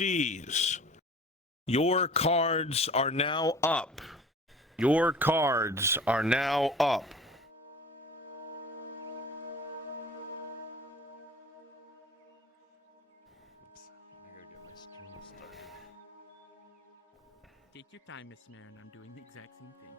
cheese. Your cards are now up. Your cards are now up. Take your time, Miss Marin. I'm doing the exact same thing.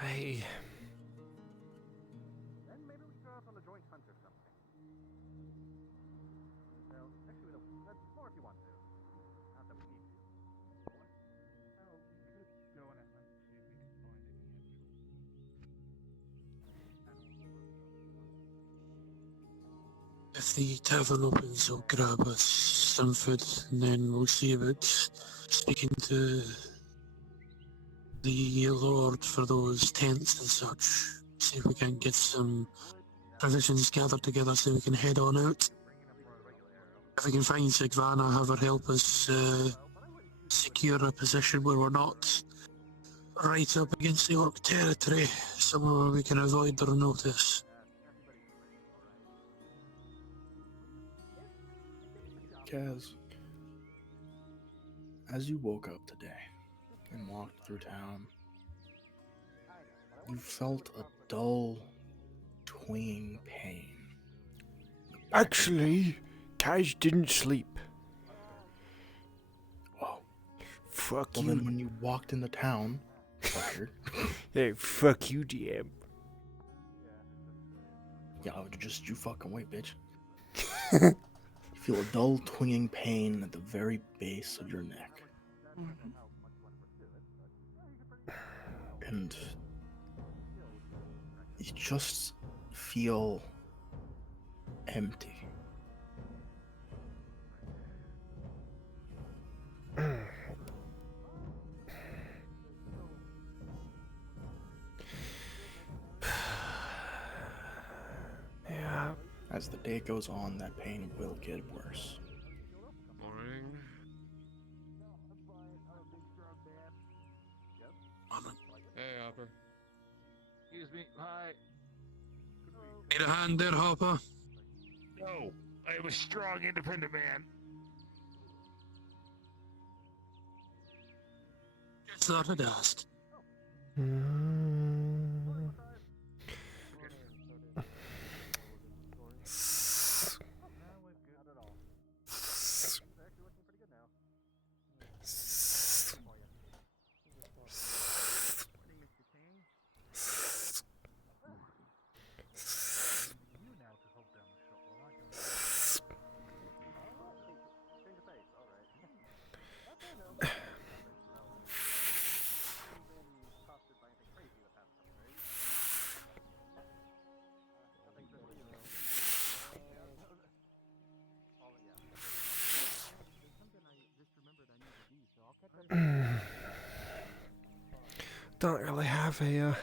Hey. Then maybe we start off on the joint hunt or something. Well, actually, let's explore if you want to. Not that we need to. Oh, we could go on a hunt to see if we can find any If the tavern opens, I'll grab us some food and then we'll see about speaking to the Lord for those tents and such. See if we can get some provisions gathered together so we can head on out. If we can find Sigvana, have her help us secure a position where we're not right up against the orc territory, somewhere where we can avoid their notice. Kaz, as you woke up today and walked through town, you felt a dull, twinging pain. Actually, Kaz didn't sleep. Whoa. Fuck Well, you. then when you walked into town, fucker. Hey, fuck you, DM. Yeah, just you fucking wait, bitch. You feel a dull, twinging pain at the very base of your neck. And you just feel empty. Yeah. As the day goes on, that pain will get worse. Boring. Hopper. Excuse me. Hi. Need a hand there, Hopper? No, I am a strong, independent man. Just thought I'd ask. Don't really have a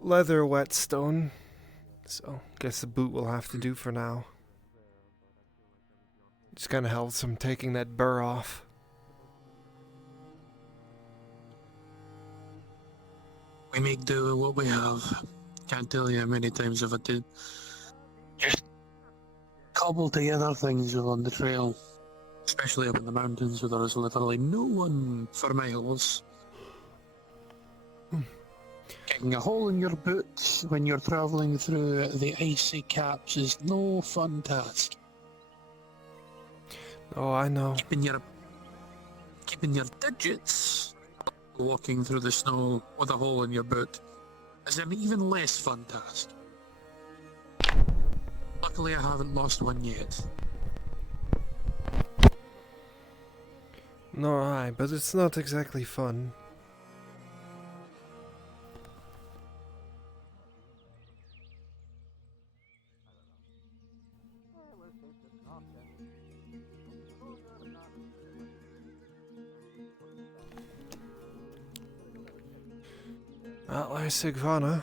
leather whetstone, so guess the boot will have to do for now. Just kind of helps from taking that burr off. We make do with what we have. Can't tell you how many times I've had to just cobble together things on the trail, especially up in the mountains where there is literally no one for miles. Getting a hole in your boot when you're travelling through the icy caps is no fun task. Oh, I know. Keeping your digits walking through the snow with a hole in your boot is an even less fun task. Luckily, I haven't lost one yet. No, aye, but it's not exactly fun. Atlas Sigvana.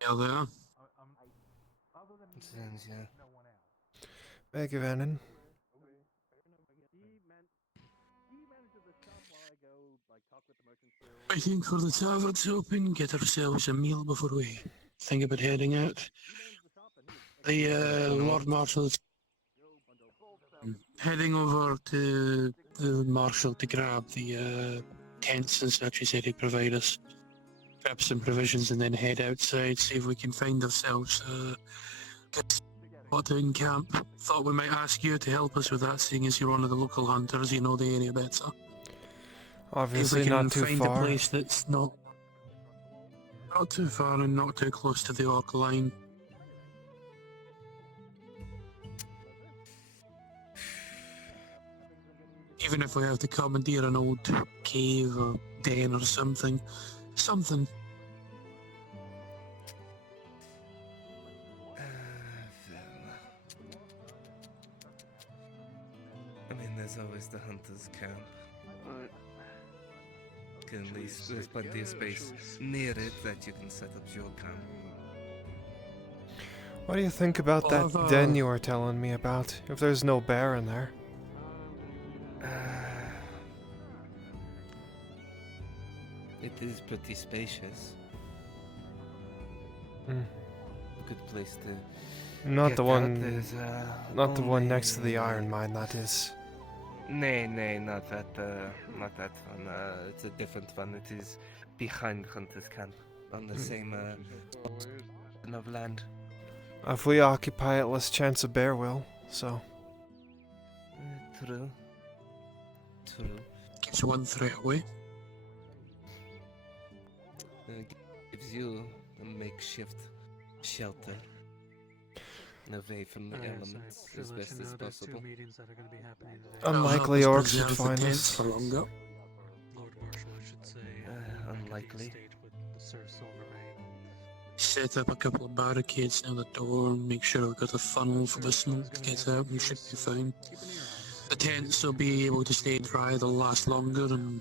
Yeah, there. Megavenin. Waiting for the tavern to open, get ourselves a meal before we think about heading out. The Lord Marshal's heading over to the Marshal to grab the tents and such. He said he'd provide us, grab some provisions and then head outside, see if we can find ourselves a good spot in camp. Thought we might ask you to help us with that, seeing as you're one of the local hunters, you know the area better. Obviously if we can not too find far. a place that's not too far and not too close to the Orc line. Even if we have to commandeer an old cave or den or something. Something. I mean, there's always the hunter's camp. At least there's plenty of space near it that you can set up your camp. What do you think about Well, that den you were telling me about? If there's no bear in there. It is pretty spacious. Mm. A good place to Not get the out. one. There's, Not the one next to only- the iron mine. That is. Nay, not that one. It's a different one. It is behind Hunter's Camp, on the same section of land. If we occupy it, less chance a bear will. So. True. Keeps one threat away. Gives you a makeshift shelter away from the elements as best as possible. Unlikely Help us orcs should preserve the find tents us. for longer. Lord Marshal, I should say. unlikely. Set up a couple of barricades near the door and make sure I've got a funnel for the smoke to get out. We should be fine. The tents will be able to stay dry, they'll last longer, and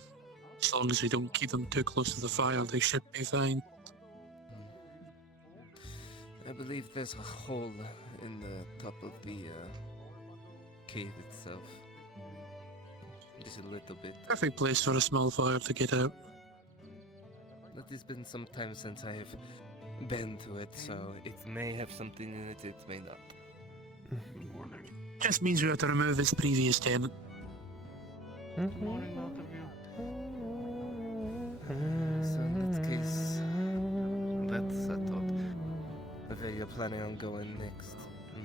as long as we don't keep them too close to the fire, they should be fine. I believe there's a hole in the top of the cave itself. Just a little bit. Perfect place for a small fire to get out. It has been some time since I've been to it, so it may have something in it, it may not. Just means we have to remove its previous tenant. Morning, both of you. So in that case, that's settled. Where you're planning on going next?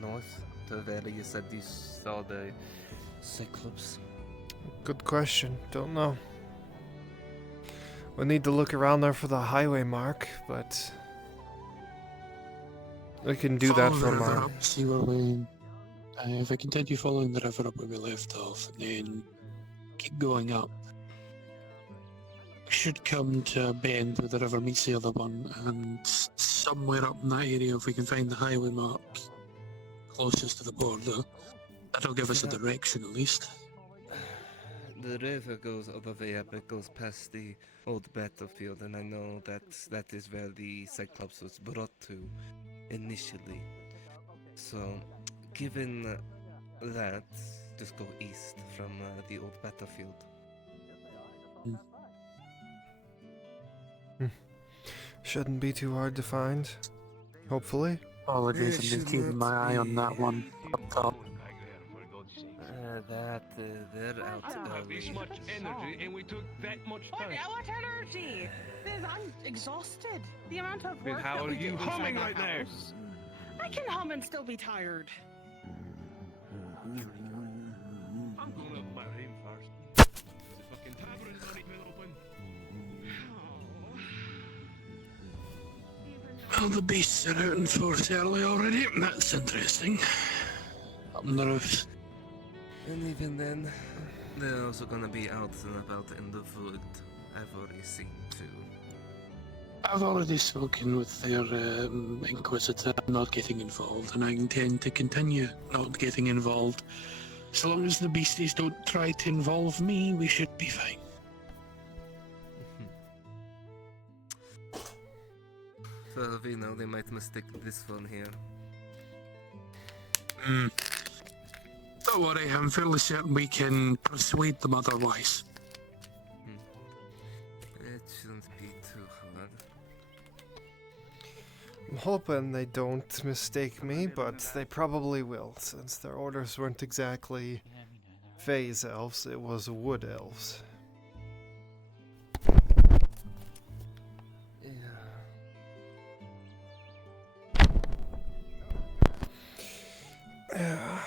North? To where you said you saw the Cyclops? Good question. Don't know. We'll need to look around there for the highway mark, but we can do that Follow the from river our... up, see where we... if I continue following the river up where we left off, and then keep going up, we should come to a bend where the river meets the other one, and somewhere up in that area, if we can find the highway mark closest to the border, that'll give us a direction at least. The river goes all the way up, it goes past the old battlefield, and I know that is where the Cyclops was brought to initially. So, given that, just go east from the old battlefield. Shouldn't be too hard to find. Hopefully. Apologies, I'm just keeping my eye on that one up top. They're out early. This much energy and we took that much time. What energy? I'm exhausted. The amount of Then work how that are we you do inside humming the right now? house. I can hum and still be tired. I'm going up my room first. The fucking tavern's not even open. Well, the beasts are out in force early already. That's interesting. Up on the roofs. And even then, they're also gonna be out and about in the wood. I've already seen too. I've already spoken with their Inquisitor. I'm not getting involved, and I intend to continue not getting involved. So long as the beasties don't try to involve me, we should be fine. For we know, they might mistake this one here. Don't worry, I'm fairly certain we can persuade them otherwise. It shouldn't be too hard. I'm hoping they don't mistake me, but they probably will, since their orders weren't exactly phase elves, it was wood elves. Yeah.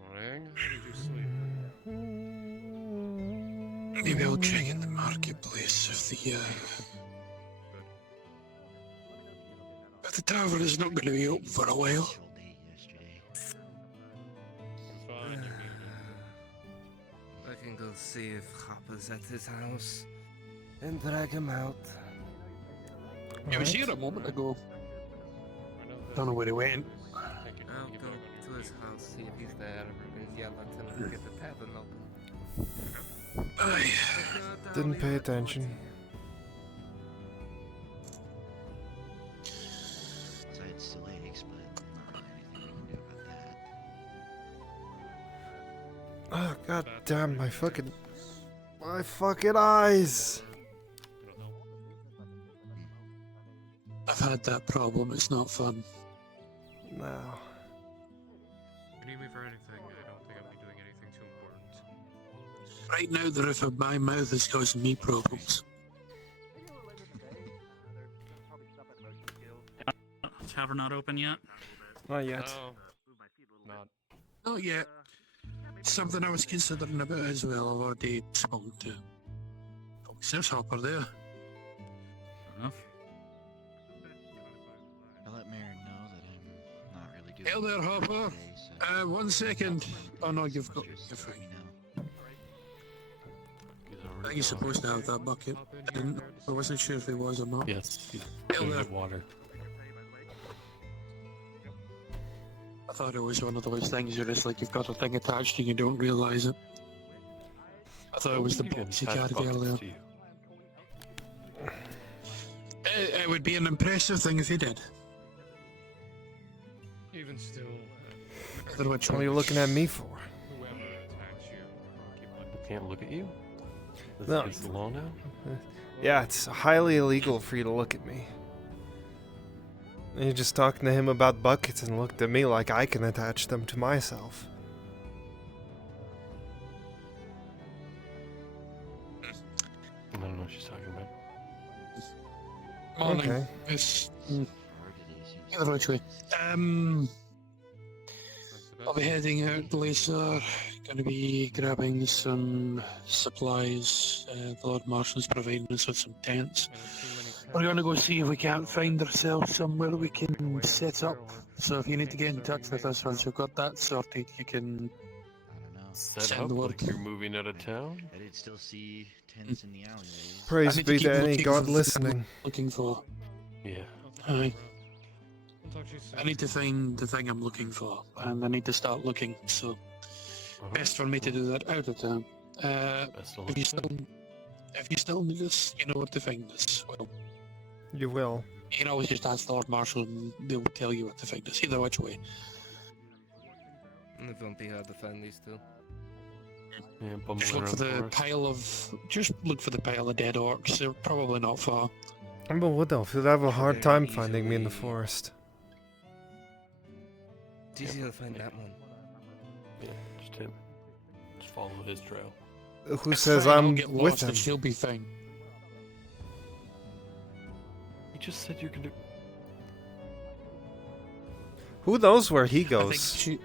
Morning. How did you sleep? Maybe I'll check in the marketplace if the tavern is not going to be open for a while. I can go see if Hopper's at his house and drag him out. He was here a moment ago. Don't know where he went. I'll go to his house, see if he's there, and yell at him and get the tavern open. Aye. Didn't pay attention. Oh, god damn, my fucking eyes! I've had that problem, it's not fun. No. If you need me for anything, I don't think I'll be doing anything too important. Right now, the roof of my mouth is causing me problems. Tavern not open yet? Not yet. Not. Not yet. Something I was considering about as well. I've already spoken to. Oh, there's Hopper there. Enough. I let Marin know that I'm Hail there, Hopper. 1 second. Oh no, you're fine. I think you're supposed to have that bucket. I wasn't sure if he was or not. Yes, he's Hail gonna there. get water. I thought it was one of those things where it's like you've got a thing attached and you don't realise it. I thought it was the You can box you attach carried buckets earlier. to you. It would be an impressive thing if he did. Even still, What are you looking at me for? whoever attacks you, keep on. Can't look at you? This No. against the law now? Yeah, it's highly illegal for you to look at me. And you're just talking to him about buckets and looked at me like I can attach them to myself. I don't know what she's talking about. Morning. Okay. It's either which way. I'll be heading out later. Going to be grabbing some supplies. The Lord Marshal's providing us with some tents. We're going to go see if we can't find ourselves somewhere we can set up. So if you need to get in touch with us once we've got that sorted, you can Set send up the word. like you're moving out of town? I did still see tents in the alleyways. Praise I need be keep to any looking god for the thing listening. I'm looking for. Yeah. Aye. I'll talk to you soon. I need to find the thing I'm looking for, and I need to start looking. So Uh-huh. best for me to do that out of town. Best of If you luck. still need us, you know where to find us. Well, You will. you can always just ask the Lord Marshal, and they'll tell you where to find us. Either which way. And it won't be hard to find these two. Yeah, Just bumbling look for around the forest. pile of. Just look for the pile of dead orcs. They're probably not far. But would though, you'll have a hard Very time finding me in the easily- forest. It's easy to find that one. Yeah, just him. Just follow his trail. Who It's says fine, I'll I'm get with lost him? and she'll be fine. You just said you're gonna. Who knows where he I think goes? she.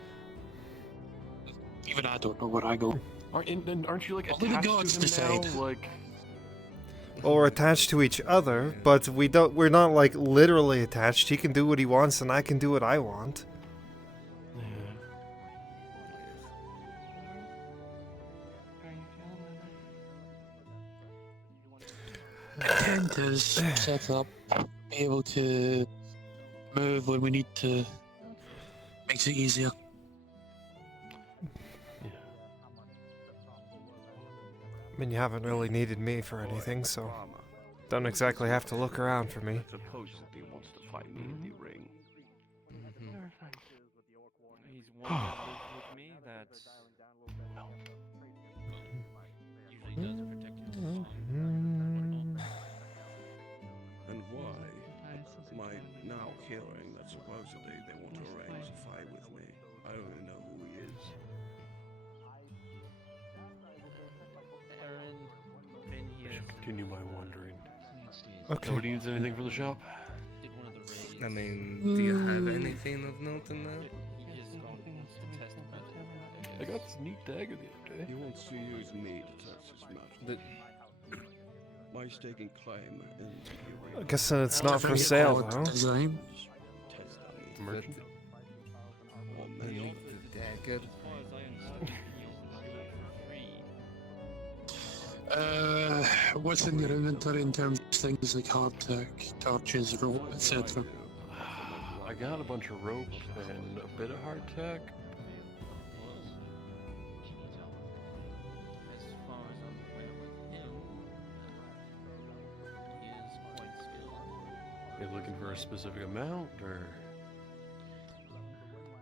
Even I don't know where I go. Aren't you like Only the attached gods to him decide. now? Like, Well, we're attached to each other, but we're not like literally attached. He can do what he wants and I can do what I want. yeah. The tent is set up, be able to move when we need to. Makes it easier. I mean, you haven't really needed me for anything, so don't exactly have to look around for me. Supposedly wants to fight me in the ring. He's one that lives with me that's usually does protect himself. And why am I now hearing that supposedly they want to arrange a fight with me? I don't even know who he is. Aaron, been I here. should continue my wandering. Okay. Nobody needs anything for the shop? Did one of the raids. I mean, do you have anything of note in that? He just gone to test about it. I got this neat dagger the other day. He wants to use me to test his metal. My staking claim in the I ring. guess then it's not for sale, though. Design. Test on me. Merchant? Or I maybe need the dagger. As far as I understand, free. What's in your inventory in terms of things like hardtack, torches, rope, etc.? I got a bunch of rope and a bit of hardtack. As far as I'm aware with him, he is quite skilled. Are you looking for a specific amount, or?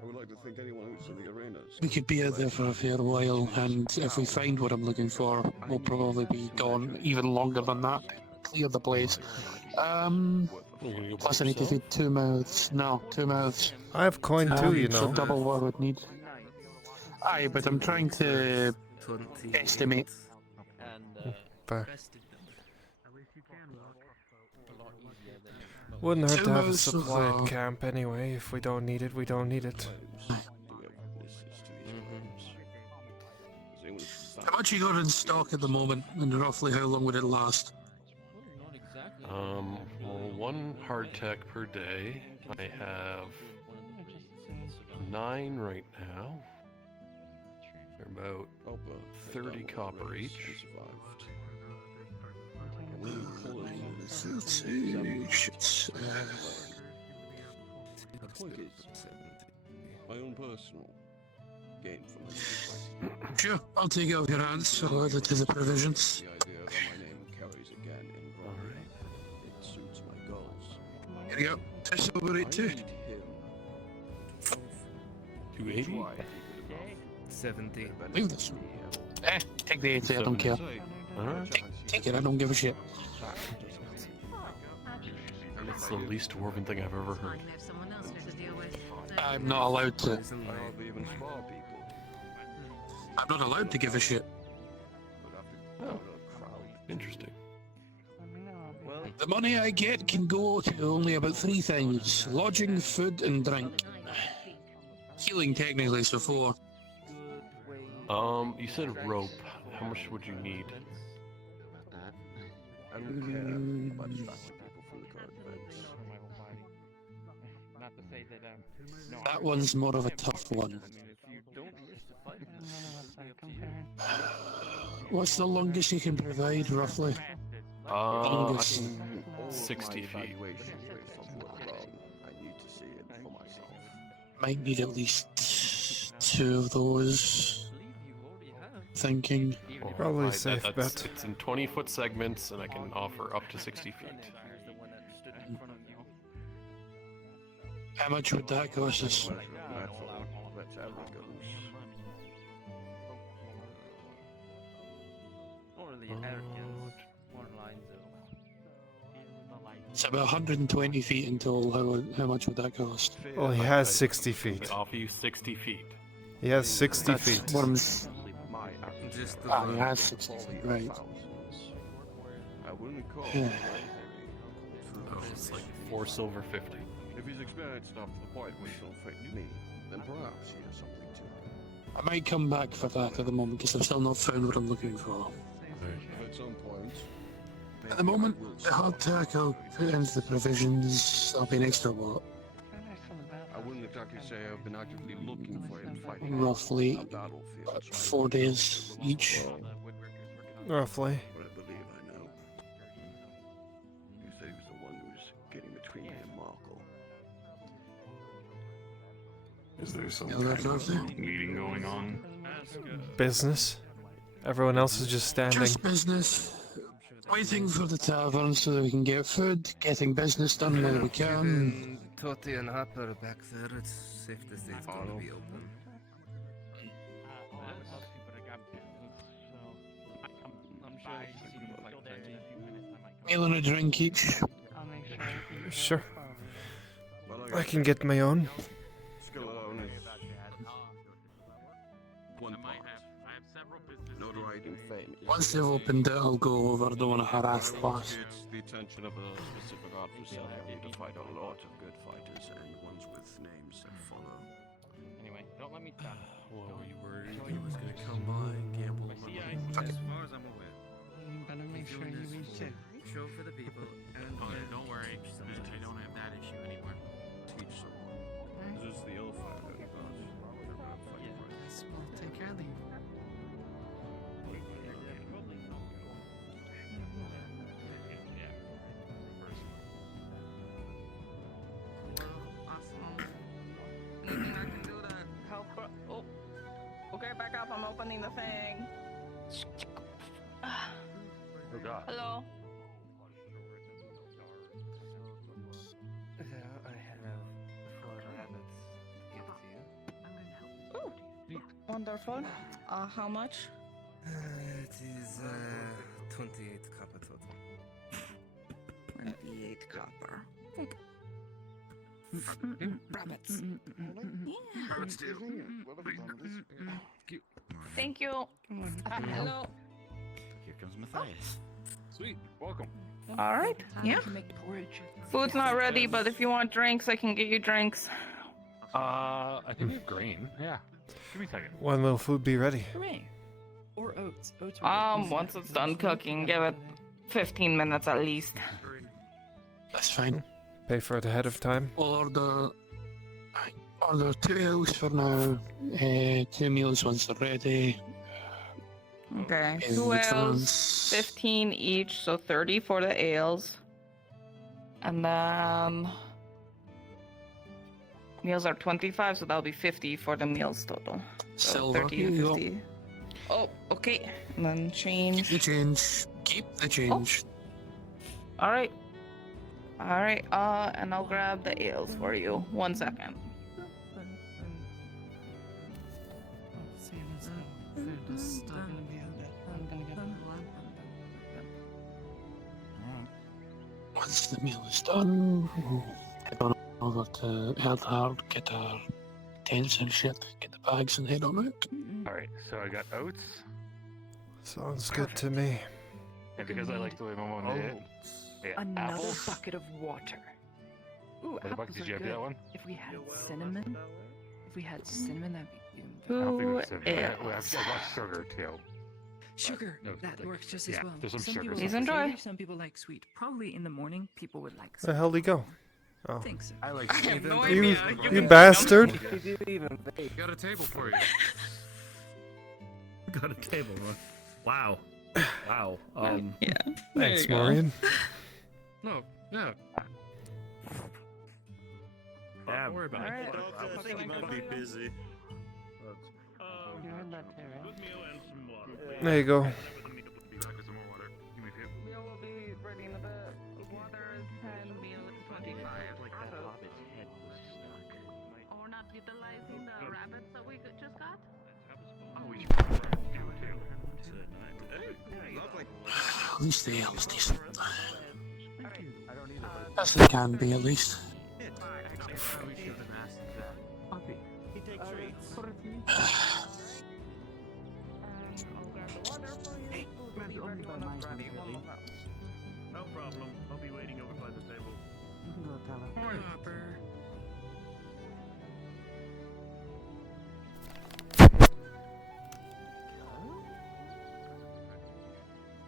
I would like to think anyone who's in the arenas. We could be out there for a fair while, and if we find what I'm looking for, we'll probably be gone even longer than that. Clear the place. You're gonna go by Plus I need to yourself? feed 2 mouths. No, 2 mouths. I have coin too, you So know. double what I would need. Aye, but I'm trying to 20. estimate. And Fair. bested them. A lot easier than Wouldn't hurt to have a Most of supply at the- camp anyway. If we don't need it, we don't need it. Do we have witnesses to these crimes? Has anyone found How much you got in stock at the moment, and roughly how long would it last? not exactly. Well, one hardtack per day. I have 9 right now. They're about 30 copper each. The point is, my own personal gain from it. Sure, I'll take it off your hands. I'll add it to the provisions. The idea that my name carries again in Rome. It suits my goals. Here you go. Touch over it too. 280? 70. Leave this. Take the 80, I don't care. Take it, I don't give a shit. It's the least dwarven thing I've ever heard. I'm not allowed to. I'm not allowed to give a shit. Oh, interesting. The money I get can go to only about 3 things. Lodging, food, and drink. Healing technically, so 4. You said rope. How much would you need? I don't care about distracting people from the current events. That one's more of a tough one. What's the longest you can provide, roughly? I can 60 feet. I need to see it for myself. Might need at least 2 of those. Thinking. Probably I- safe that's- bet. It's in 20-foot segments, and I can offer up to 60 feet. How much would that cost us? That's arrogance. It's about 120 feet in total. How much would that cost? Well, he has 60 feet. They offer you 60 feet. He has 60 That's feet. what I'm Just he has 60 feet, right. I wouldn't call Yeah. Oh, it's like 4 silver 50. If he's experienced enough to the point where he'll affect me, then perhaps he has something to. I might come back for that at the moment because I've still not found what I'm looking for. At some point. At the moment, the hardtack I'll put into the provisions. That'll be an extra what? I wouldn't exactly say I've been actively looking for him fighting Roughly on battlefield. 4 days each. Roughly. But I believe I know. You said he was the one who was getting between me and Markle. Is there some Yeah, kind that's of okay. meeting going on? Business. Everyone else is just standing. Just business. Waiting for the tavern so that we can get food, getting business done while we can. Given Toti and Hopper back there, it's safe to say it's going to be open. Meal and a drink each. Sure. I can get my own. Skill alone is one part. Notoriety and fame. Once they've opened it, I'll go over. Don't want to harass class. It's the attention of a specific art facility. I need to fight a lot of good fighters and ones with names that follow. Anyway, don't let me down. Well, we were he was gonna come by and gamble money. As far as I'm aware. Better make sure you eat it. Show for the people, and don't worry, I don't have that issue anymore. Teach someone. This is the ill fighter, boss. They're not fighting for it. We'll take care of you. Anything I can do to help her? Oh, okay, back up. I'm opening the thing. Oh god. Hello. Yeah, I have 4 rabbits to give to you. Wonderful. How much? It is 28 copper total. 28 copper. Rabbits. Rabbits too. Thank you. Hello. Here comes Matthias. Sweet. Welcome. All right. Yeah. Food's not ready, but if you want drinks, I can get you drinks. I think we have grain. Yeah. Give me a second. When will food be ready? Hooray. Or oats. Oats are good. Once it's done cooking, give it 15 minutes at least. That's fine. Pay for it ahead of time. We'll order. Order 2 ales for now. 2 meals once they're ready. Okay, In 2 ales, advance. 15 each, so 30 for the ales. And then meals are 25, so that'll be 50 for the meals total. So Silver. 30 and Here you go. 50. Oh, okay. And then change. Keep the change. Keep the change. All right. All right. And I'll grab the ales for you. 1 second. Once the meal is done, we'll head on over to Earthard, get our tents and shit, get the bags and head on out. Alright, so I got oats. Sounds good to me. And because I like the way my mom did it. Yeah, Another apples. bucket of water. Ooh, What about- apples did are you have good. that one? If we had cinnamon, that'd be I don't think Who it's cinnamon. I is? got sugar too. Sugar, No, that like- works just yeah, as well. there's some Some sugar. people Please like enjoy. savory, some people like sweet. Probably in the morning, people would like The sweet. hell he go? Oh. I think so. I like I have no You, idea. you bastard! Got a table for you. Got a table, huh? Wow. Wow. Yeah. Thanks, you go. Maureen. No, yeah. Damn. Don't worry about Alright. it. I think he might be busy. There you go. Be back with some more water. Give me a few. Meal will be ready in a bit. Water is 10, meal is 25. Oh, we're not utilizing the rabbits that we just got? Oh, we should do it too. At least the ale's decent. As they can be, at least. He takes treats. No problem. I'll be waiting over by the table. Morning, Hopper.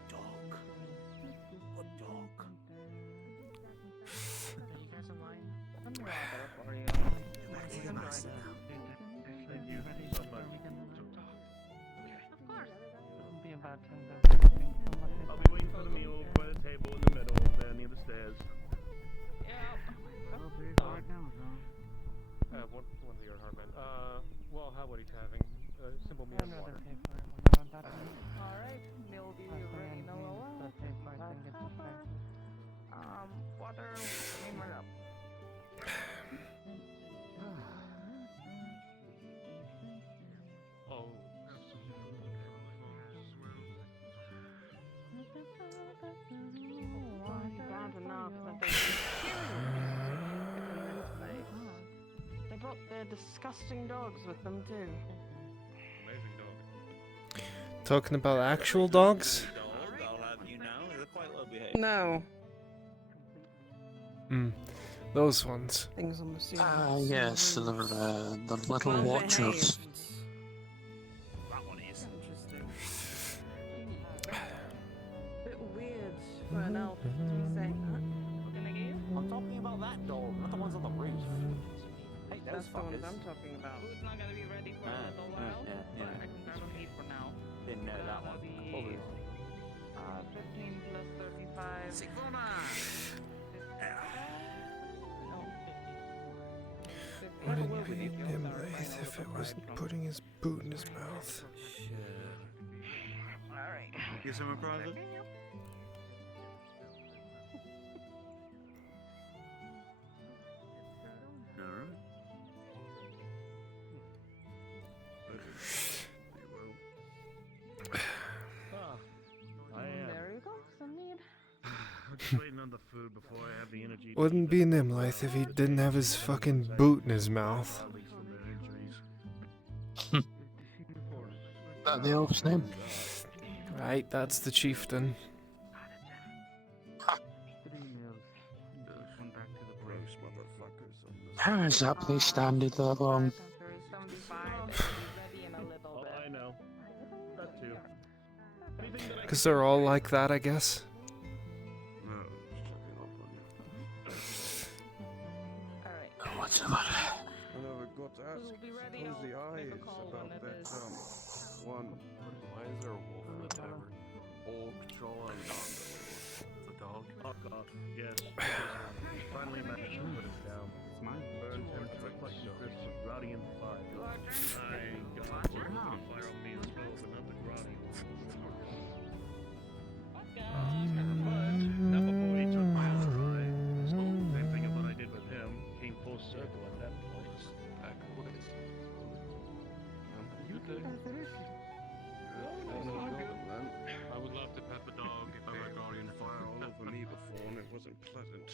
Dog. A dog. Thank you so much. Of course. It'll be about 10 I'll be waiting for the meal by the table in the middle there near the stairs. One of your hardmen. Well, how about he's having a simple meal and water? Alright, meal will be ready in a little while. Water, let me mark up. Oh. Bad enough that they in this place. They brought their disgusting dogs with them too. Amazing dog. Talking about actual dogs? I'll have you know. They're quite well behaved. No. Those ones. Things on the ceiling. Ah, yes, they're little Well watchers. That one is. Interesting. Bit weird for an elf to be saying that. What can I get you? I'm talking about that dog, not the ones on the roof. Hey, those That's the ones fuckers. I'm talking about. Food's not gonna be ready for a little while, yeah. but I can grab them meat for now. Didn't know that one. That'll be Probably. 15 plus 35. Wouldn't be Nimraith if it wasn't putting his boot in his mouth. Alright. Give someone private? Alright. There you go, some meat. I'm just waiting on the food before I have the energy. Wouldn't be Nimraith if he didn't have his fucking boot in his mouth. At least from their injuries. Is that the elf's name? Right, that's the chieftain. Gross motherfuckers on this. How has that place standed that long? Oh, I know. That too. Anything that I Because they're all like that, I guess. No, just checking up on you. Alright. What's the matter? I never got ready, suppose the I'll eye make a is call about when it that, is. one. Why is there a wolf in the tavern? Orc, troll, and the dog. Oh god, yes. Finally managed to put him down. It's mine. Burned him to a clutching fist with Grotty and fire. I got a little bit of fire on me as well, but not the Grotty. But not before he took my other eye. So same thing as what I did with him. Came full circle at that point. Backwards. You good day. I would love to pet the dog if I were guardian Fire all over me before, and it wasn't pleasant.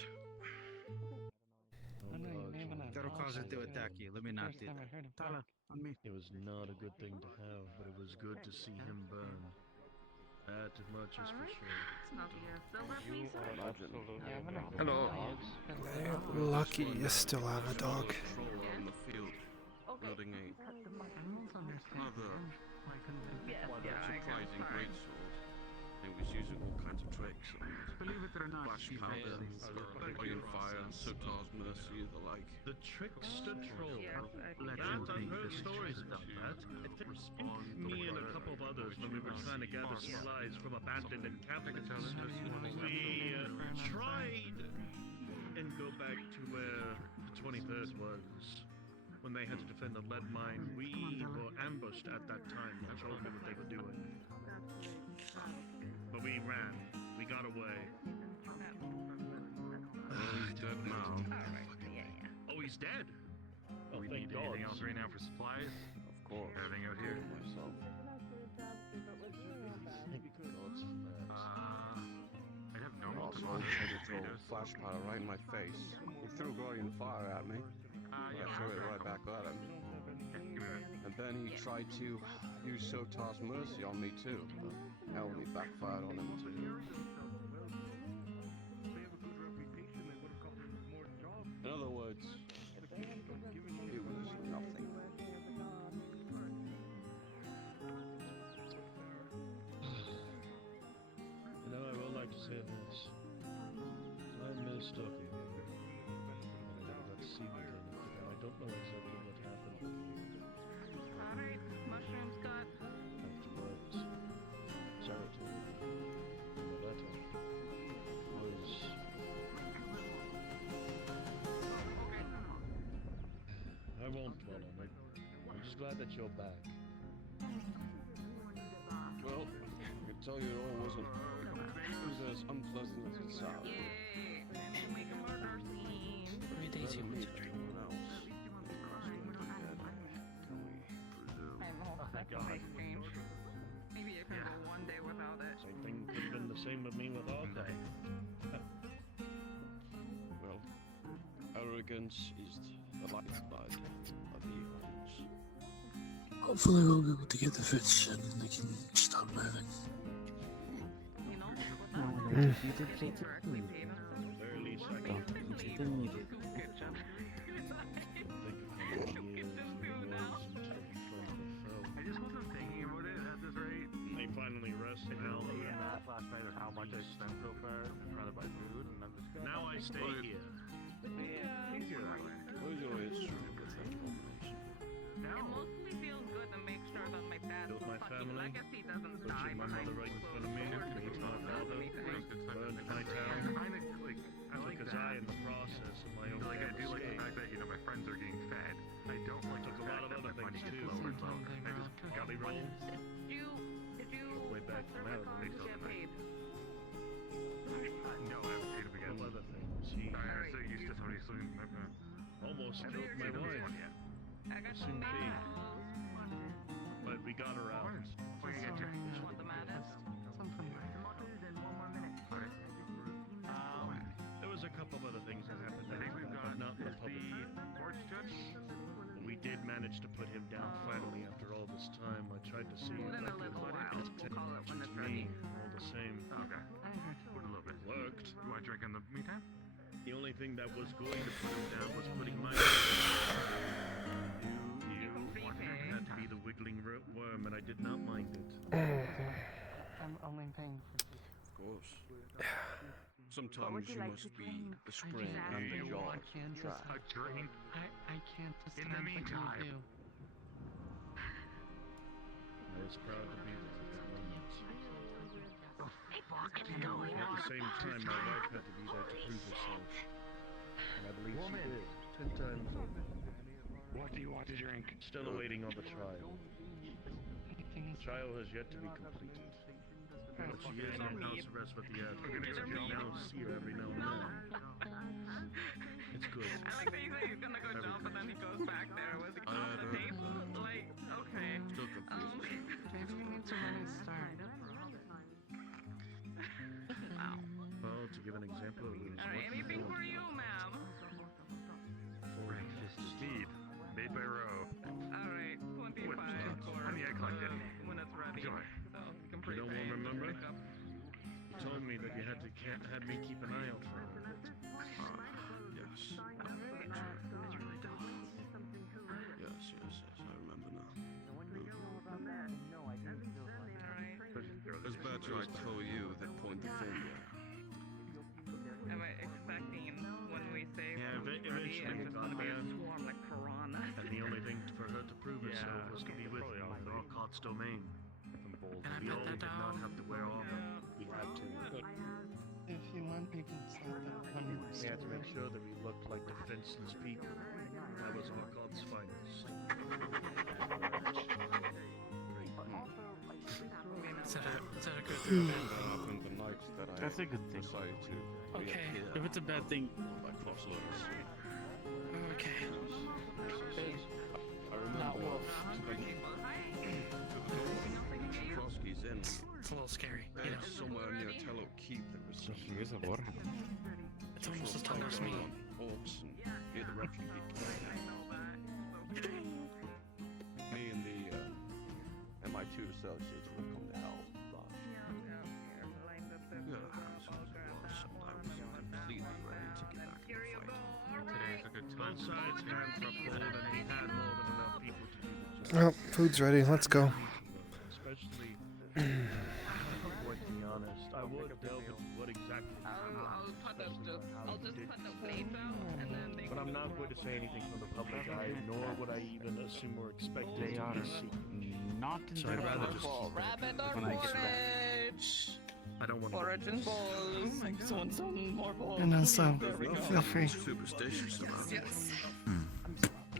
That'll cause it to attack you. Let me not do that. Tyler, on me. It was not a good thing to have, but it was good to see him burn. That much is for sure. Hello. Lucky you still have a dog. On the field, wielding a rather surprising greatsword. He was using all kinds of tricks, Believe it or not, flash powder, guardian fire, Sotar's mercy, the like. The trickster troll. I've heard stories about that. I think me and a couple of others, when we were trying to gather supplies from abandoned encampments, we tried and go back to where the 23rd was. When they had to defend the lead mine, we were ambushed at that time and told me what they were doing. But we ran. We got away. He's dead now. Oh, he's dead? Oh, we need anything else right now for supplies? Of course. Everything out here? Myself. I have no Also, I just threw flash powder right in my face. He threw guardian fire at me. I threw it right back at him. And then he tried to use Sotar's mercy on me too. Hell, he backfired on him too. In other words, it was nothing. You know, I would like to say this. I miss talking. I never got to see him again, and I don't know exactly what happened. Alright, mushrooms got. Afterwards, Sarah told me in the letter was... I won't dwell on it. I'm just glad that you're back. Well, I can tell you it all wasn't as unpleasant as it sounds. Yay! And make a murder scene. Every day's you want to drink. I know, that's a big change. Maybe I can go one day without it. Same thing could have been the same with me with Hawkeye. Well, arrogance is the lifeblood of evils. Hopefully we'll be able to get the food soon and they can start moving. You know, You did play to directly pay them. Very least I Don't can you didn't need it. Kitchen. I just wasn't thinking about it at this rate. They finally rested now. Last night is how much I spent so far trying to buy food, and I'm just Now I stay here. easier that way. What is your history with that combination? It mostly feels good to make sure that my past Built my fucking family, legacy doesn't butchered die my behind mother right in front of me, killed my father, burned my town, took his eye in the process of my own Like, I do like the escape. fact that, you know, my friends are getting fed. I don't like Took the a lot fact of that other my money things is too. low as well. I just Gully roll, Did you way back from service out, calls get paid? No, I haven't paid him again. some other things. He Sorry, I'm so used to somebody sleeping. almost Have killed you my seen this wife. one yet? I got Soon some be. matters. But we got her out. What do you get you? You want the matters? There was a couple of other things that happened I think after we've that, got but not in the is public. the porch judge. We did manage to put him down finally after all this time. I tried to see if In I a could little while. We'll call it when it's to ready. me, all the same. Okay. Put a little bit. Worked. You want to drink in the meantime? The only thing that was going to put him down was putting my... You had to be the wiggling worm, and I did not mind it. I'm only paying for food. Of course. Sometimes you must be the spring and the jaws of the trap. A drink. I can't just In the meantime. I was proud to be there at that moment. At the same time, my wife had to be there to prove herself. And I believe she did. 10 times over. What do you want to drink? Still awaiting on the trial. The trial has yet to be completed. But she is on house arrest with the advocates. I can now see her every now and then. It's good. I like that you say he's gonna go jump and then he goes back there. Was it off the tape? Like, okay. Still confused. Maybe we need to let it start. Wow. Well, to give an example, it was Alright, anything for you, ma'am? Speed. Made by Row. Alright, 25 for On the egg collected. when it's ready. Enjoy. So you can You prepay don't and remember? pick up. You told me that you had me keep an eye out for her. Yes. Yes, I remember now. As bad as I told you that point the finger. Am I expecting when we say Yeah, food's ready, eventually it's it just got gonna be a there. swarm like piranhas? And the only thing for her to prove herself was to be with me in Orcott's domain. We all did not have to wear armor. We had to. If you want, we can start that one. We had to make sure that we looked like defenseless people. That was Orcott's finest. Is that a good And happened the night that I That's a good thing. decided to Okay, reappear if it's a bad thing. by crossroads. Okay. I remember Not wolf. Krosky's in. It's a little scary, you know. Somewhere near Tello Keep there was some It's almost as tall as me. orcs and near the refugee camp. Me and my two associates would come to help. But yeah, I was completely ready to get back in the fight. Today's a good time. Both sides' hands are full, and we had more than enough people to do the job. Well, food's ready. Let's go. Especially, to be honest, I would delve into what exactly. I'll just put the plates out and then they But I'm not going to say anything from the public eye, nor would I even assume or expect it to be secret. Not So I'd rather just keep rabbit it or when I get back. porridge. I don't want to. Porridge and balls. Someone some more balls. And also, There we go. feel free. Superstitious about it. Yes.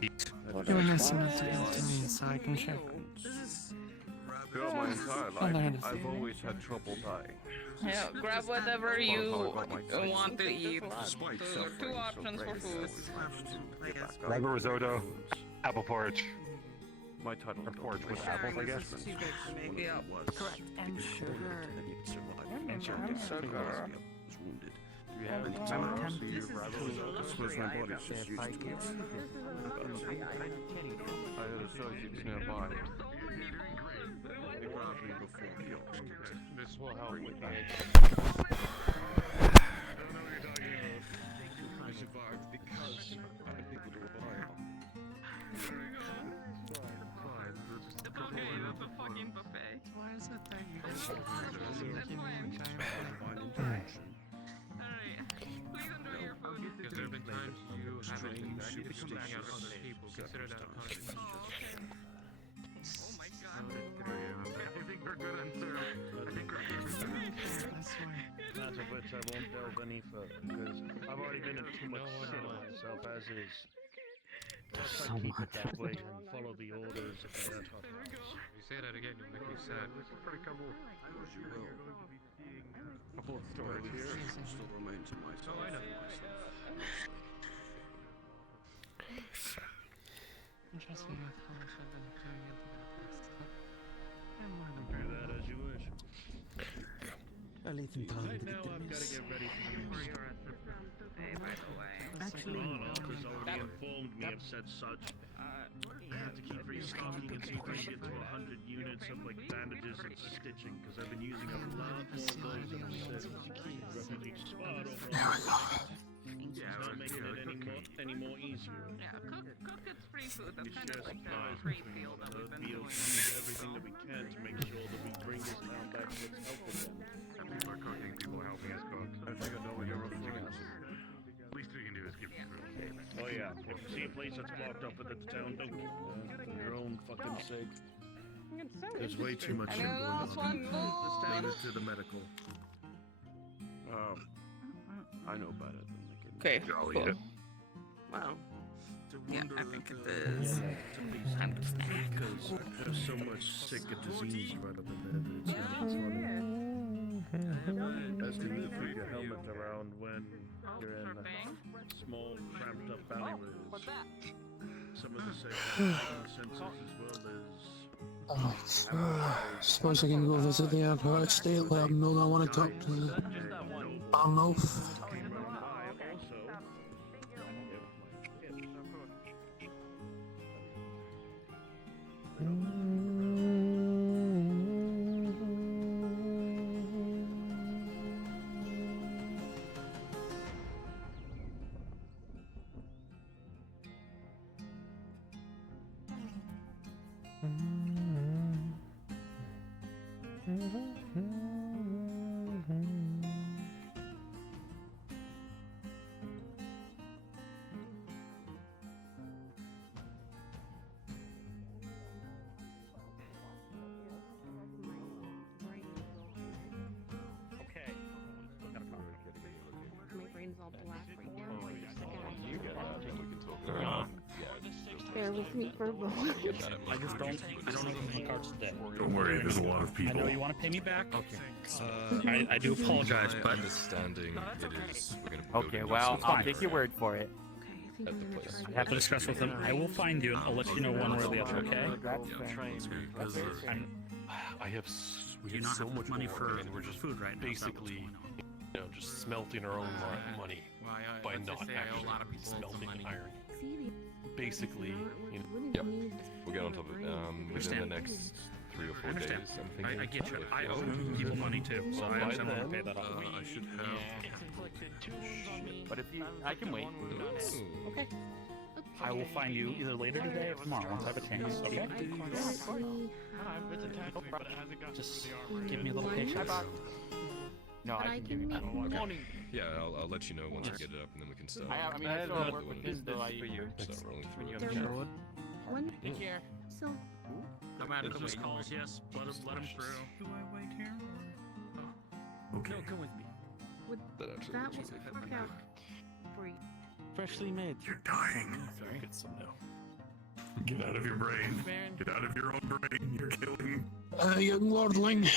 You want to send it to me so I can check. Throughout my entire life, I've always had trouble dying. Yeah, grab whatever you want to eat. Despite Those are two suffering so options for greatly, food. I always managed to get back up. Ragu risotto, apple porridge. My title Or porridge with apples, I guess. Yeah, correct. And sugar. And sugar. Was wounded. And the time I suppose my body was just used to it. I had associates nearby. They grabbed me before the orcs kicked. This will help with the I survived because I had people to rely on. Okay, that's a fucking buffet. Why is it that you That's fine. Divine intervention. Alright. Please enjoy your food. Because there have been times you haven't Strange, acted to bang out other superstitious people. Consider that a circumstances. punishment. Oh my god. I think we're good on syrup. I think we're good. I swear. Not of which I won't delve any further, because I've already been in too much shit on myself as is. Just keep it that way and follow the orders of the ad hoc house. If you say that again, you'll make me sad. As you will. A full storage here. Still remains in myself. Oh, I know. Trust me with how much I've been doing it the past. I'm more than Do that as you wish. Right now, I've got to get ready for the For news. your assistance today, by the way. Actually, Monarch has already informed me of said such. I have to keep restocking and see if I can get to 100 units of like bandages and stitching, because I've been using a lot more of those in the set. Refugee spot overall. It's not making it any more easier. Yeah, cook its free food. That's We kind share of like the supplies free between deal that we've been We'll doing. do everything that we can to make sure that we bring this town back to its health again. People are cooking, people helping us cook. I think I know what you're referring to. Least we can do is give food. Oh yeah, if you see a place that's blocked up at the town, don't go there for your own fucking sake. There's way too much I shit know going lost on. one Leave it to the medical. I know better than making. Okay, I'll cool. eat it. Wow. Yeah, I think it Yeah. is. Time to snack. Because there's so much sick and disease right up in there that it's funny. As to you keep your helmet around when you're in small, cramped up alleyways. Some of the sensors as well as Suppose I can go visit the Empire State, let them know that I want to talk to the Barnolf. Okay. My brain's all black right now. You get that, then we can talk about Bear with me for a moment. I just don't open my cards today. Don't worry, there's a lot of people. I know you want to pay me back. Okay. I do apologize, but understanding it is. We're gonna be Okay, building well, this I'll one take your word for it. at the place. I have to discuss with them. I will find you, and I'll let you know one way or the other. Okay? I have we have so much money ore, for and we're just food right now. basically, just smelting our own money by not actually smelting iron. Basically, Yep. We'll get on top of it within the next 3 or 4 days. I'm thinking. I get you. I owe people money too, so I understand want to pay that off. I should have. But if you, I can wait. Okay. I will find you either later today or tomorrow once I have a chance. Okay? Just give me a little patience. No, I can give you Okay. Yeah, I'll let you know once we get it up, and then we can start. I mean, I still work with this, though. Start rolling through it. Sherwood. One. Take care. So. No matter who calls, yes, let him through. Do I wait here? Okay. No, come with me. Would That actually that looks would really work fun. out for you? Freshly made. You're dying. Sorry. Get some now. Get out of your brain. Get out of your own brain. You're killing. Young lordling.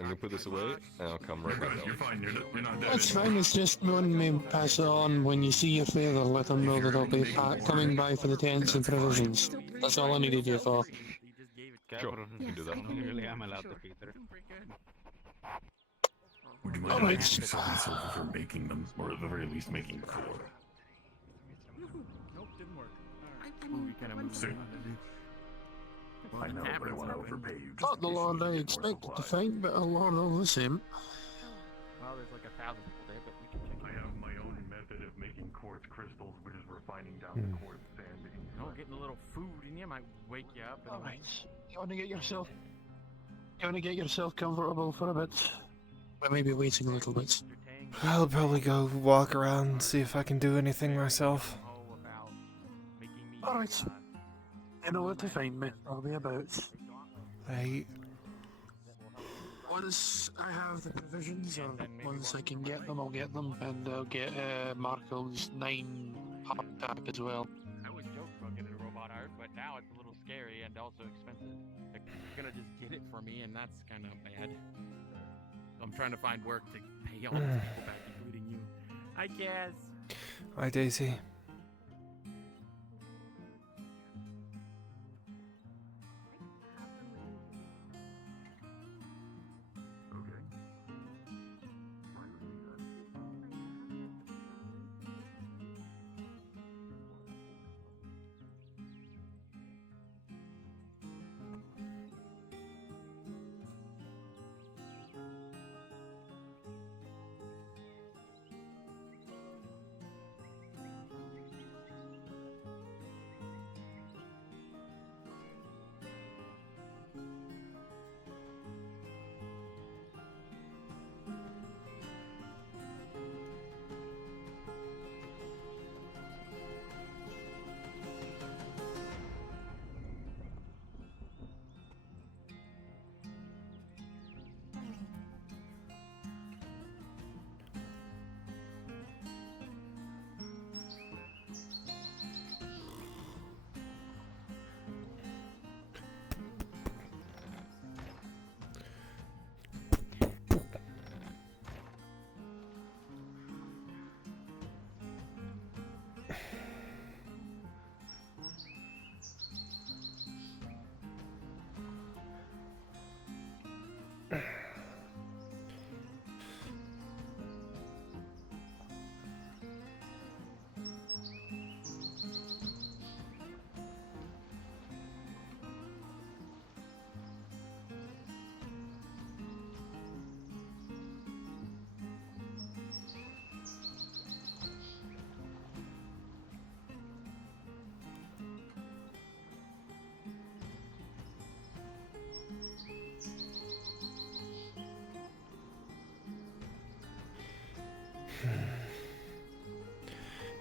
I'm gonna put this away, and I'll come right back out. You're fine. You're not dead. That's fine, it's just when we pass it on. When you see your father, let them know that I'll be coming by for the tents and provisions. That's all I needed you for. Sure, you can do that. Really, I'm allowed to be there. Would you mind Alright. responsible for making them, or at the very least making 4? Nope, didn't work. Sir. I know, but I want to overpay you. Not the lord I expected to find, but a lord all the same. Well, there's like 1,000 people there, but we can check. I have my own method of making quartz crystals, which is refining down the quartz sand. Getting a little food in you might wake you up. And Alright. You want to get yourself comfortable for a bit? I may be waiting a little bit. I'll probably go walk around and see if I can do anything myself. Alright. You know where to find me. I'll be about. Right. Once I have the provisions, or once I can get them, I'll get them, and I'll get Marco's 9 hardtack as well. I always joke about getting a robot art, but now it's a little scary and also expensive. They're gonna just get it for me, and that's kind of bad. I'm trying to find work to pay all these people back, including you. I guess. Hi, Daisy.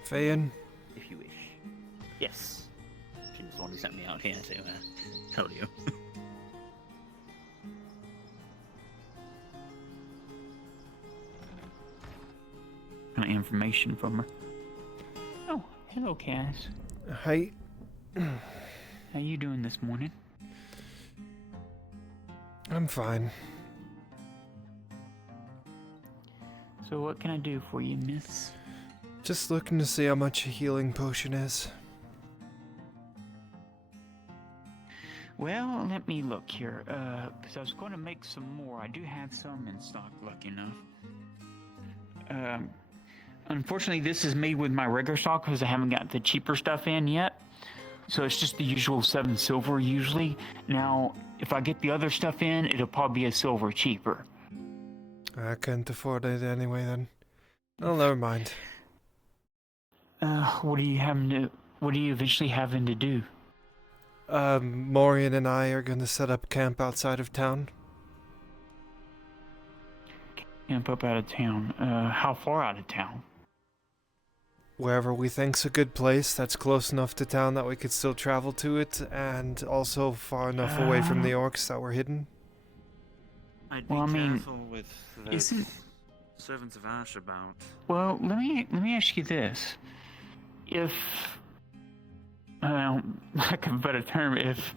Fayin? If you wish. Yes. She was the one who sent me out here to tell you. Kind of information from her. Oh, hello, Cass. Hi. How you doing this morning? I'm fine. So what can I do for you, miss? Just looking to see how much a healing potion is. Well, let me look here, because I was going to make some more. I do have some in stock, lucky enough. Unfortunately, this is made with my regular stock because I haven't got the cheaper stuff in yet. So it's just the usual 7 silver usually. Now, if I get the other stuff in, it'll probably be a silver cheaper. I can't afford it anyway then. Oh, never mind. What are you eventually having to do? Maureen and I are gonna set up camp outside of town. Camp up out of town. How far out of town? Wherever we think's a good place that's close enough to town that we could still travel to it, and also far enough away from the orcs that we're hidden. I'd be careful with the servants of Ash about. Well, let me ask you this: if, lack of a better term, if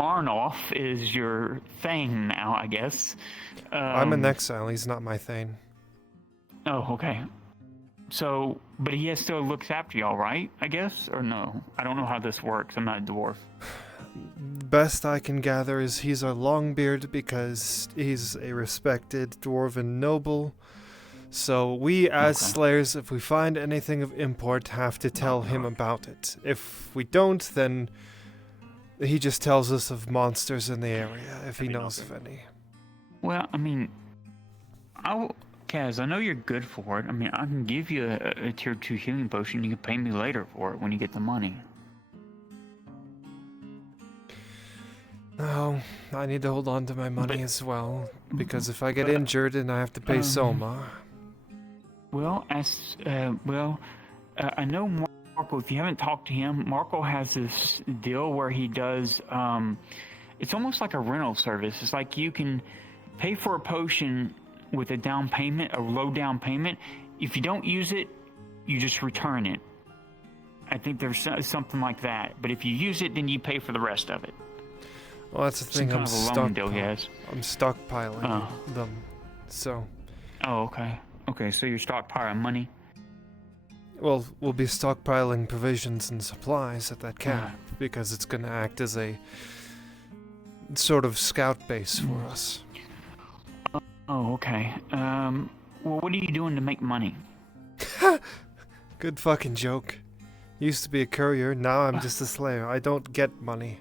Arnoff is your thing now, I guess. I'm an exile. He's not my thing. Oh, okay. So, but he still looks after y'all, right? I guess, or no? I don't know how this works. I'm not a dwarf. Best I can gather is he's a Longbeard because he's a respected dwarven noble. So we, as slayers, if we find anything of import, have to tell him about it. If we don't, then he just tells us of monsters in the area, if he knows of any. Well, I mean, Kaz, I know you're good for it. I mean, I can give you a tier 2 healing potion. You can pay me later for it when you get the money. No, I need to hold on to my money as well, because if I get injured and I have to pay Soma... Well, I know Marco, if you haven't talked to him, Marco has this deal where he does, it's almost like a rental service. It's like you can pay for a potion with a down payment, a low down payment. If you don't use it, you just return it. I think there's something like that. But if you use it, then you pay for the rest of it. Well, that's the thing. I'm stockpiling them. So. Oh, okay. Okay, so you're stockpiling money. Well, we'll be stockpiling provisions and supplies at that camp because it's going to act as a sort of scout base for us. Oh, okay. Well, what are you doing to make money? Good fucking joke. Used to be a courier, now I'm just a slayer. I don't get money.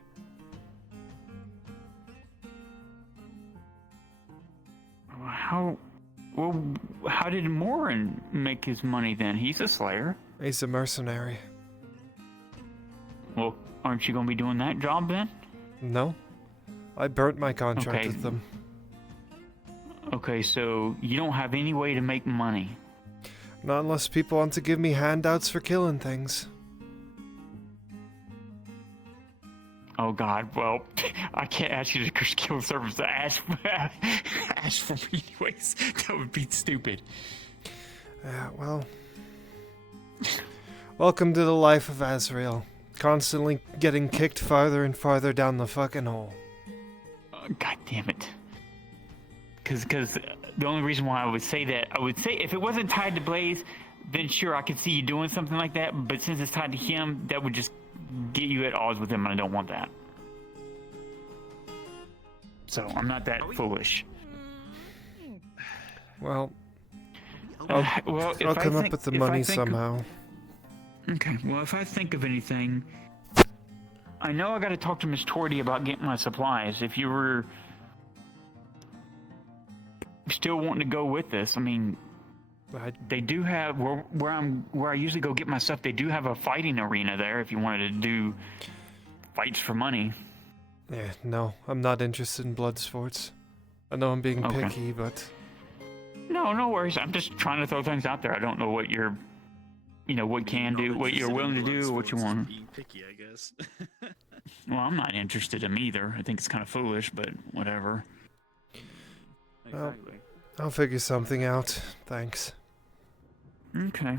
How did Morin make his money then? He's a slayer. He's a mercenary. Well, aren't you going to be doing that job then? No. I burnt my contract with them. Okay, so you don't have any way to make money. Not unless people want to give me handouts for killing things. Oh god, well, I can't ask you to kill servants to ask for me anyways. That would be stupid. Yeah, well. Welcome to the life of Az'Rael. Constantly getting kicked farther and farther down the fucking hole. God damn it. Because the only reason why I would say that, if it wasn't tied to Blaze, then sure, I could see you doing something like that, but since it's tied to him, that would just get you at odds with him, and I don't want that. So, I'm not that foolish. Well, I'll come up with the money somehow. Okay, well, if I think of anything, I know I gotta talk to Miss Tordy about getting my supplies. If you were still wanting to go with this, I mean, they do have where I usually go get my stuff. They do have a fighting arena there if you wanted to do fights for money. Yeah, no, I'm not interested in blood sports. I know I'm being picky, but no worries. I'm just trying to throw things out there. I don't know what your what can do, what you're willing to do, what you want. Being picky, I guess. Well, I'm not interested in either. I think it's kind of foolish, but whatever. Well, I'll figure something out. Thanks. Okay.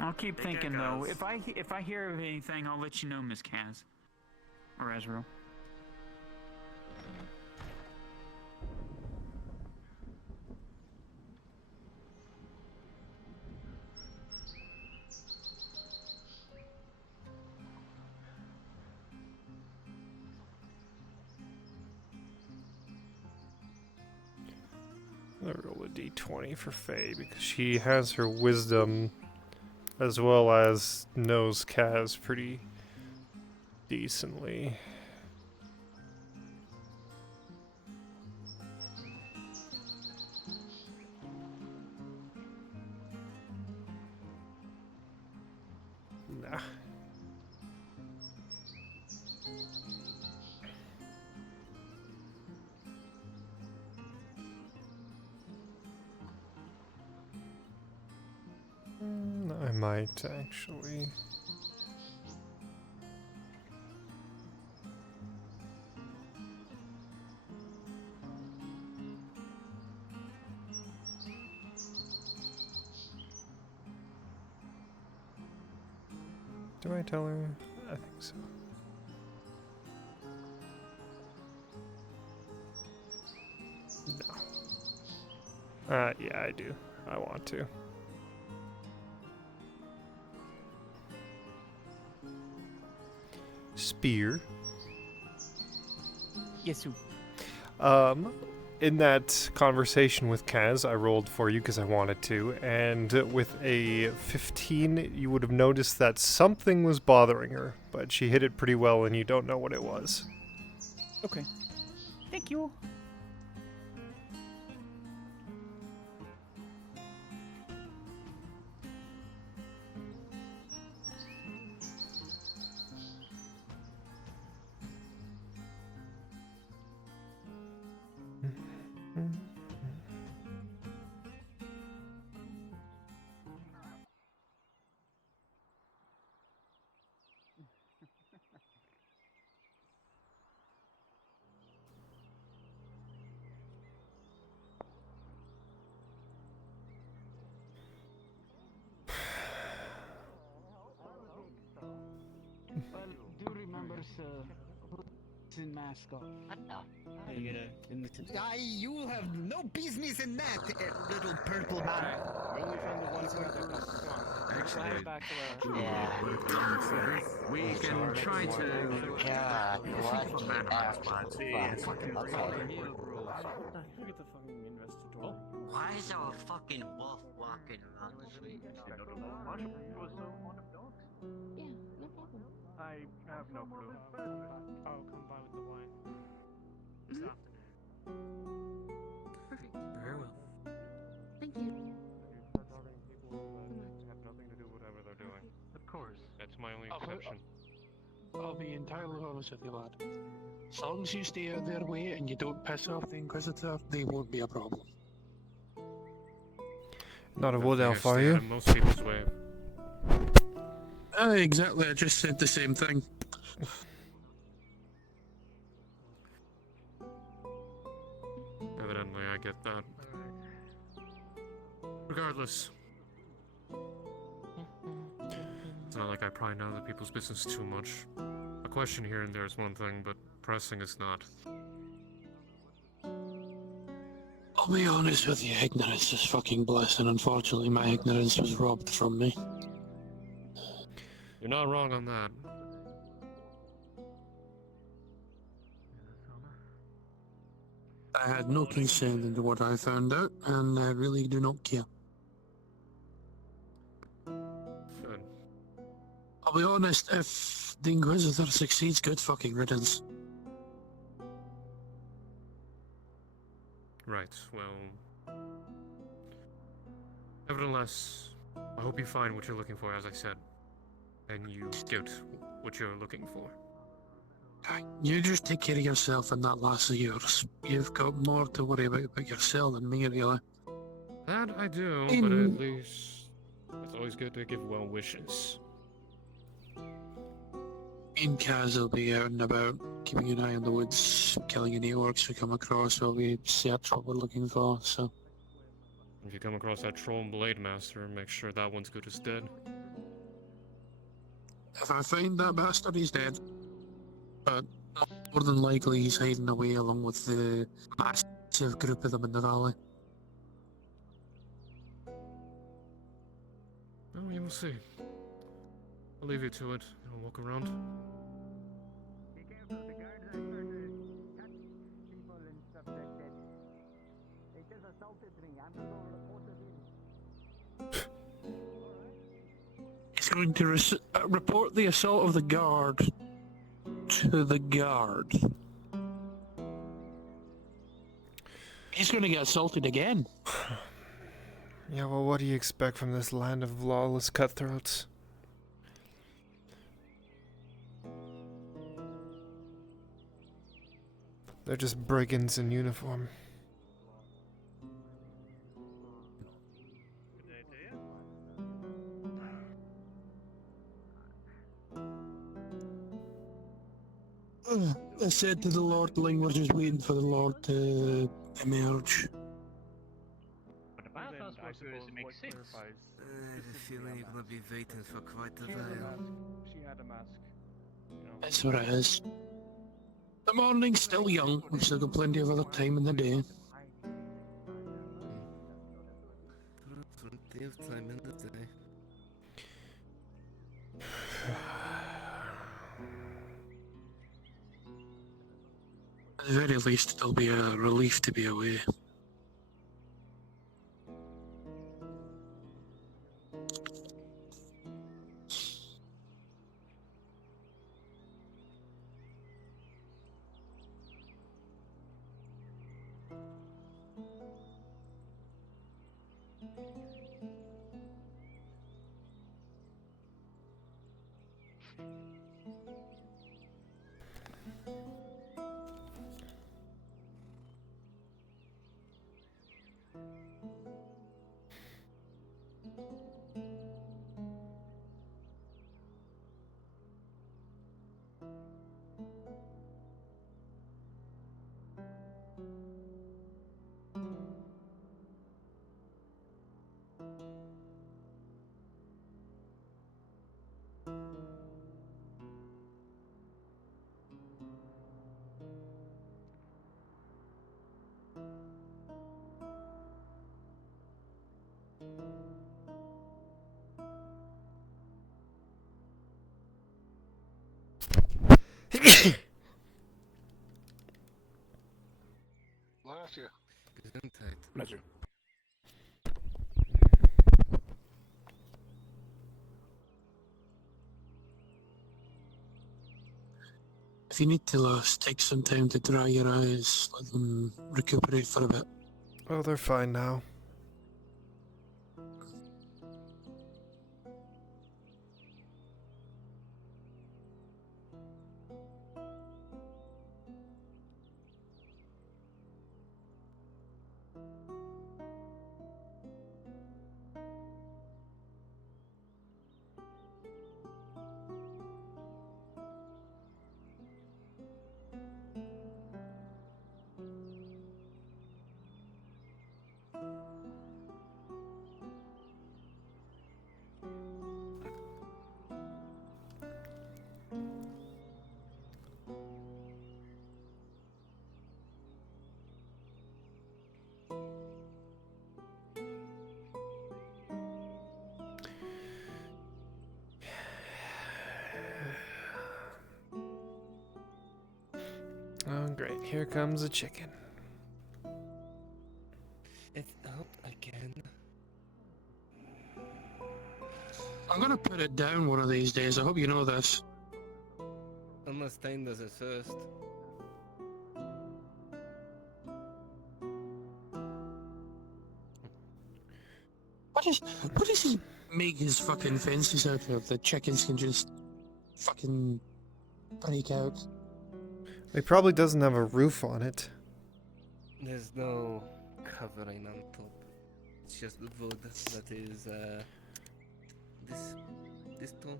I'll keep thinking though. If I hear of anything, I'll let you know, Miss Kaz. Or Az'Rael. I'll roll a d20 for Faye because she has her wisdom as well as knows Kaz pretty decently. Nah. I might actually. Do I tell her? I think so. No. Yeah, I do. I want to. Spear. Yes, sir. In that conversation with Kaz, I rolled for you because I wanted to, and with a 15, you would have noticed that something was bothering her, but she hit it pretty well and you don't know what it was. Okay. Thank you. Well, do remember, sir, who's in mascot? You have no business in that, little purple man. We only found the one point that comes. Come on. Actually, back to We can try to. God, what the Why is there a fucking wolf walking around the street? Yeah, no problem. I have no clue. I'll come by with the wine this afternoon. Perfect. Very well. Thank you. Start talking to people that have nothing to do with whatever they're doing. Of course. That's my only exception. I'll be entirely honest with you, lad. As long as you stay out of their way and you don't piss off the Inquisitor, they won't be a problem. Not a wood elf, are you? Most people's way. Exactly, I just said the same thing. Evidently, I get that. Regardless. It's not like I pry into other people's business too much. A question here and there is one thing, but pressing is not. I'll be honest with you, ignorance is fucking bliss, and unfortunately my ignorance was robbed from me. You're not wrong on that. I had no consent into what I found out, and I really do not care. Good. I'll be honest, if the Inquisitor succeeds, good fucking riddance. Right, well... Nevertheless, I hope you find what you're looking for, as I said. And you get what you're looking for. You just take care of yourself and that lass of yours. You've got more to worry about yourself than me, really. That I do, but at least it's always good to give well wishes. Me and Kaz will be out and about, keeping an eye on the woods, killing any orcs we come across while we search what we're looking for, so... If you come across that troll and blade master, make sure that one's good as dead. If I find that bastard, he's dead. But more than likely he's hiding away along with the massive group of them in the valley. Oh, we will see. I'll leave you to it. I'll walk around. Be careful, the guards are trying to catch people and stuff like that. They just assaulted me. I'm going to report it in. He's going to report the assault of the guard to the guard. He's going to get assaulted again. Yeah, well, what do you expect from this land of lawless cutthroats? They're just brigands in uniform. I said to the Lordling, we're just waiting for the Lord to emerge. About us, I suppose it makes sense. I have a feeling you're gonna be waiting for quite a while. She had a mask. That's what it is. The morning's still young, we've still got plenty of other time in the day. Plenty of time in the day. At the very least, it'll be a relief to be away. Bless you. Gesundheit. Pleasure. If you need to take some time to dry your eyes, let them recuperate for a bit. Oh, they're fine now. Oh, great. Here comes a chicken. It's out again. I'm gonna put it down one of these days, I hope you know this. Unless Stein does it first. What does he make his fucking fences out of? The chickens can just fucking break out. He probably doesn't have a roof on it. There's no covering on top. It's just wood that is this tall.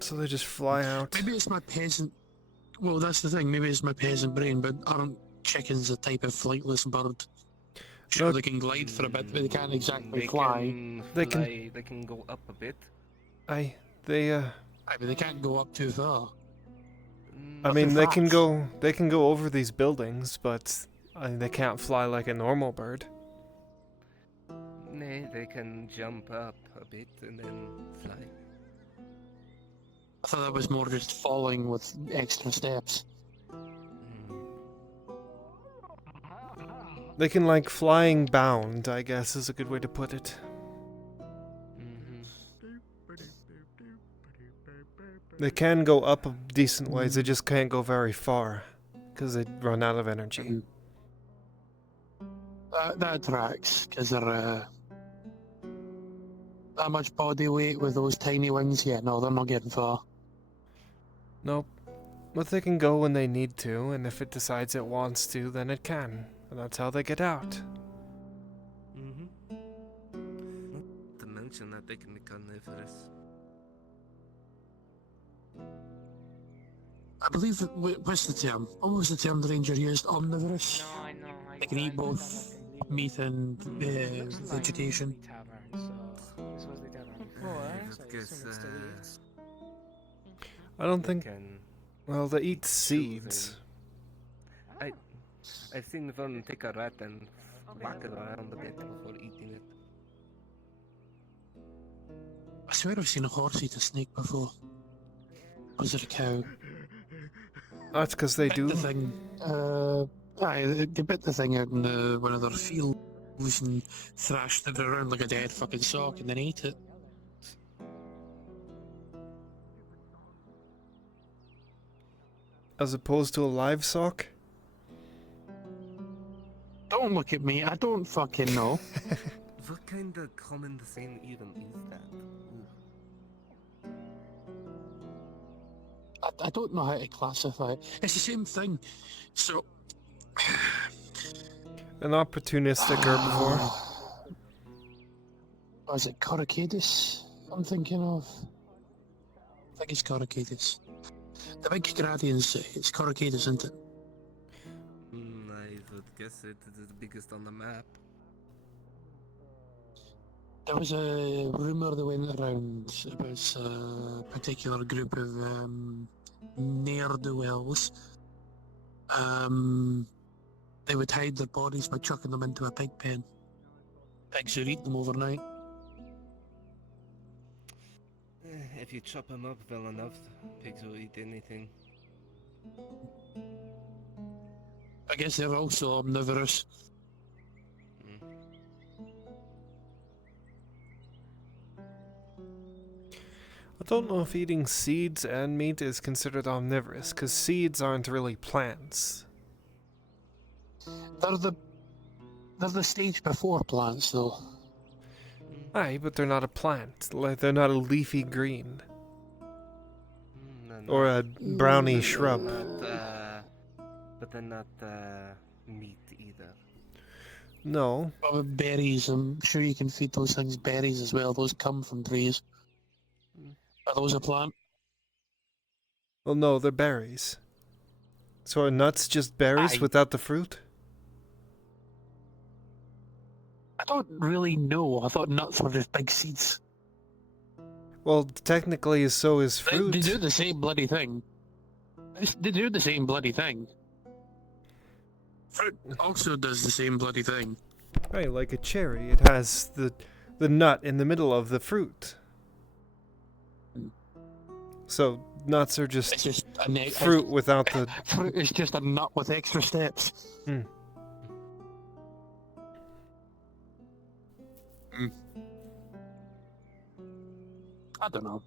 So they just fly out. Maybe it's my peasant. Well, that's the thing. Maybe it's my peasant brain, but aren't chickens a type of flightless bird? Sure, No. they can glide for a bit, but they can't exactly They fly. can They fly. can- They can go up a bit. They But they can't go up too far. I mean, they can go over these buildings, but they can't fly like a normal bird. Nay, they can jump up a bit and then fly. I thought that was more just falling with extra steps. They can like flying bound, I guess is a good way to put it. They can go up a decent ways, they just can't go very far, because they run out of energy. That tracks, because they're that much body weight with those tiny wings. Yeah, no, they're not getting far. Nope. But they can go when they need to, and if it decides it wants to, then it can. And that's how they get out. Not to mention that they can be carnivorous. I believe, what's the term? What was the term the ranger used? Omnivorous? No, I know. They can eat both meat and vegetation. This was the tavern before, so I assume it still is. I don't think... Well, they eat seeds. I've seen one take a rat and whack it around a bit before eating it. I swear I've seen a horse eat a snake before. Was it a cow? That's because they do. The thing, they bit the thing out in one of their fields and thrashed it around like a dead fucking sock and then ate it. As opposed to a live sock? Don't look at me, I don't fucking know. What kind of common thing even is that? I don't know how to classify it. It's the same thing. So... An opportunistic herbivore. Was it Coracadus I'm thinking of? I think it's Coracadus. The big gradients, it's Coracadus, isn't it? I would guess it is the biggest on the map. There was a rumour that went around about a particular group of ne'er-do-wells. They would hide their bodies by chucking them into a pig pen. Pigs would eat them overnight. If you chop them up well enough, pigs will eat anything. I guess they're also omnivorous. I don't know if eating seeds and meat is considered omnivorous, because seeds aren't really plants. They're the stage before plants, though. Aye, but they're not a plant. Like, they're not a leafy green. Or a browny shrub. But they're not meat either. No. What about berries? I'm sure you can feed those things berries as well. Those come from trees. Are those a plant? Well, no, they're berries. So are nuts just berries without the fruit? I don't really know. I thought nuts were just big seeds. Well, technically, so is fruit. They do the same bloody thing. They do the same bloody thing. Fruit also does the same bloody thing. Right, like a cherry. It has the nut in the middle of the fruit. So, nuts are just, fruit without the... Fruit is just a nut with extra steps. I don't know.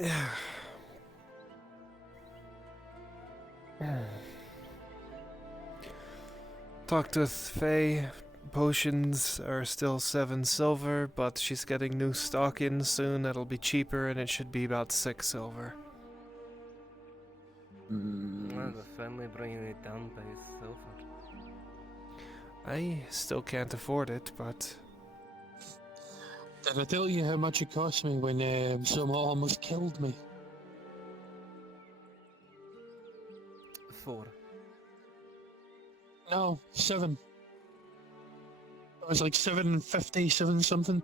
Yeah. Talked with Faye. Potions are still 7 silver, but she's getting new stock in soon. It'll be cheaper, and it should be about 6 silver. Well, the family bringing it down by itself. I still can't afford it, but... Did I tell you how much it cost me when someone almost killed me? 4. No, 7. It was like 750, 7 something.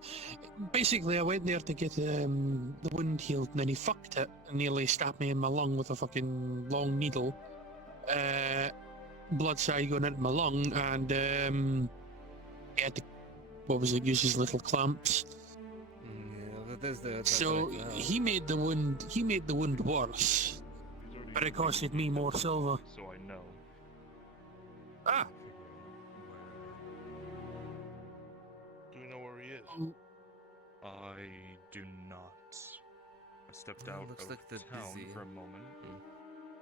Basically, I went there to get the wound healed, and then he fucked it and nearly stabbed me in my lung with a fucking long needle. Blood started going into my lung, and he had to, what was it, use his little clamps. Yeah, that is the. So he made the wound worse, but it costed me more silver. So I know. Ah. Do we know where he is? I do not. I stepped out looks of like they're town busy. for a moment.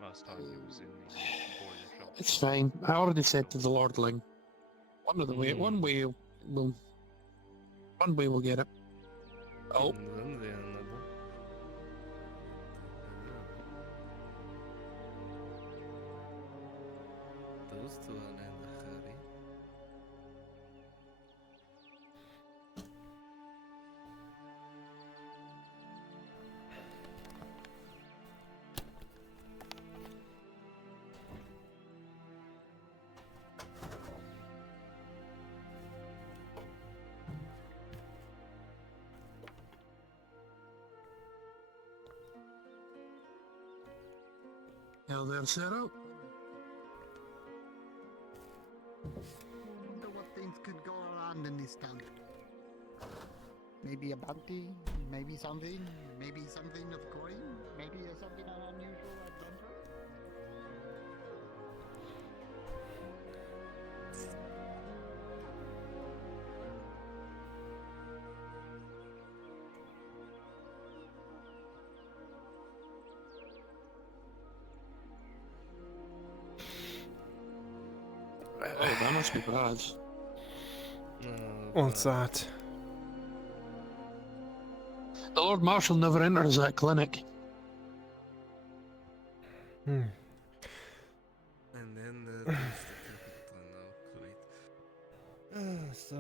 Last time he was in the border shop. It's fine. I already said to the Lordling. One way we'll get it. Oh. And then the another. Those two are in a hurry. Hell, they're set up. Wonder what things could go around in this town. Maybe a bounty, maybe something of coin, maybe something an unusual adventure. Oh, that must be bad. What's that? The Lord Marshal never enters that clinic. Hmm. And then there's the capital now, great. So,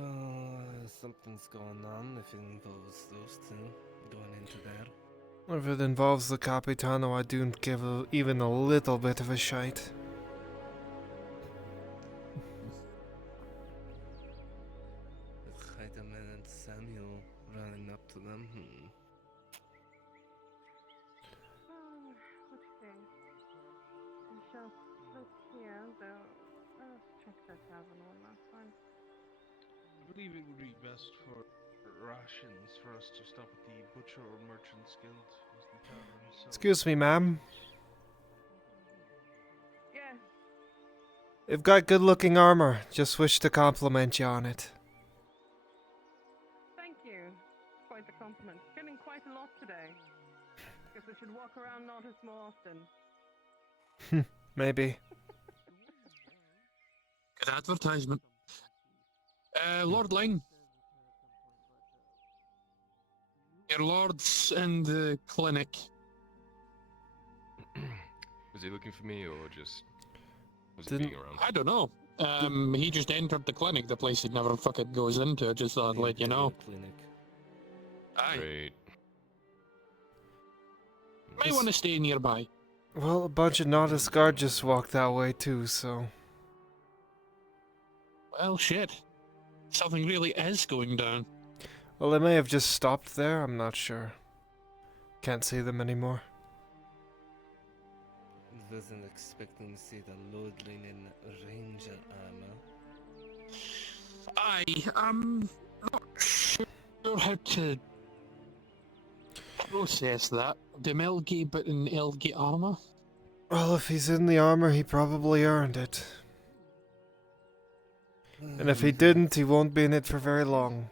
something's going on if it involves those two going into there. If it involves the Capitano, I don't give even a little bit of a shite. With Heidemann and Samuel running up to them. Let's see. We shall look here, though. Let's check that tavern one last time. I believe it would be best for rations for us to stop at the Butcher or Merchant's Guild as the tavern. So Excuse me, ma'am. Yeah. You've got good-looking armor. Just wish to compliment you on it. Thank you. Quite the compliment. Getting quite a lot today. Guess I should walk around Nautis more often. Maybe. Good advertisement. Lordling. Your lord's in the clinic. Was he looking for me, or just was he Didn't- being around? I don't know. He just entered the clinic, the place he never fucking goes into. Just thought I'd let you know. Clinic. Aye. Great. Might want to stay nearby. Well, a bunch of Nautis guard just walked that way too, so... Well, shit. Something really is going down. Well, they may have just stopped there, I'm not sure. Can't see them anymore. Wasn't expecting to see the Lordling in Ranger armor. Aye, not sure know how to process that. Do Melgi but in Elgi armor? Well, if he's in the armor, he probably earned it. And if he didn't, he won't be in it for very long.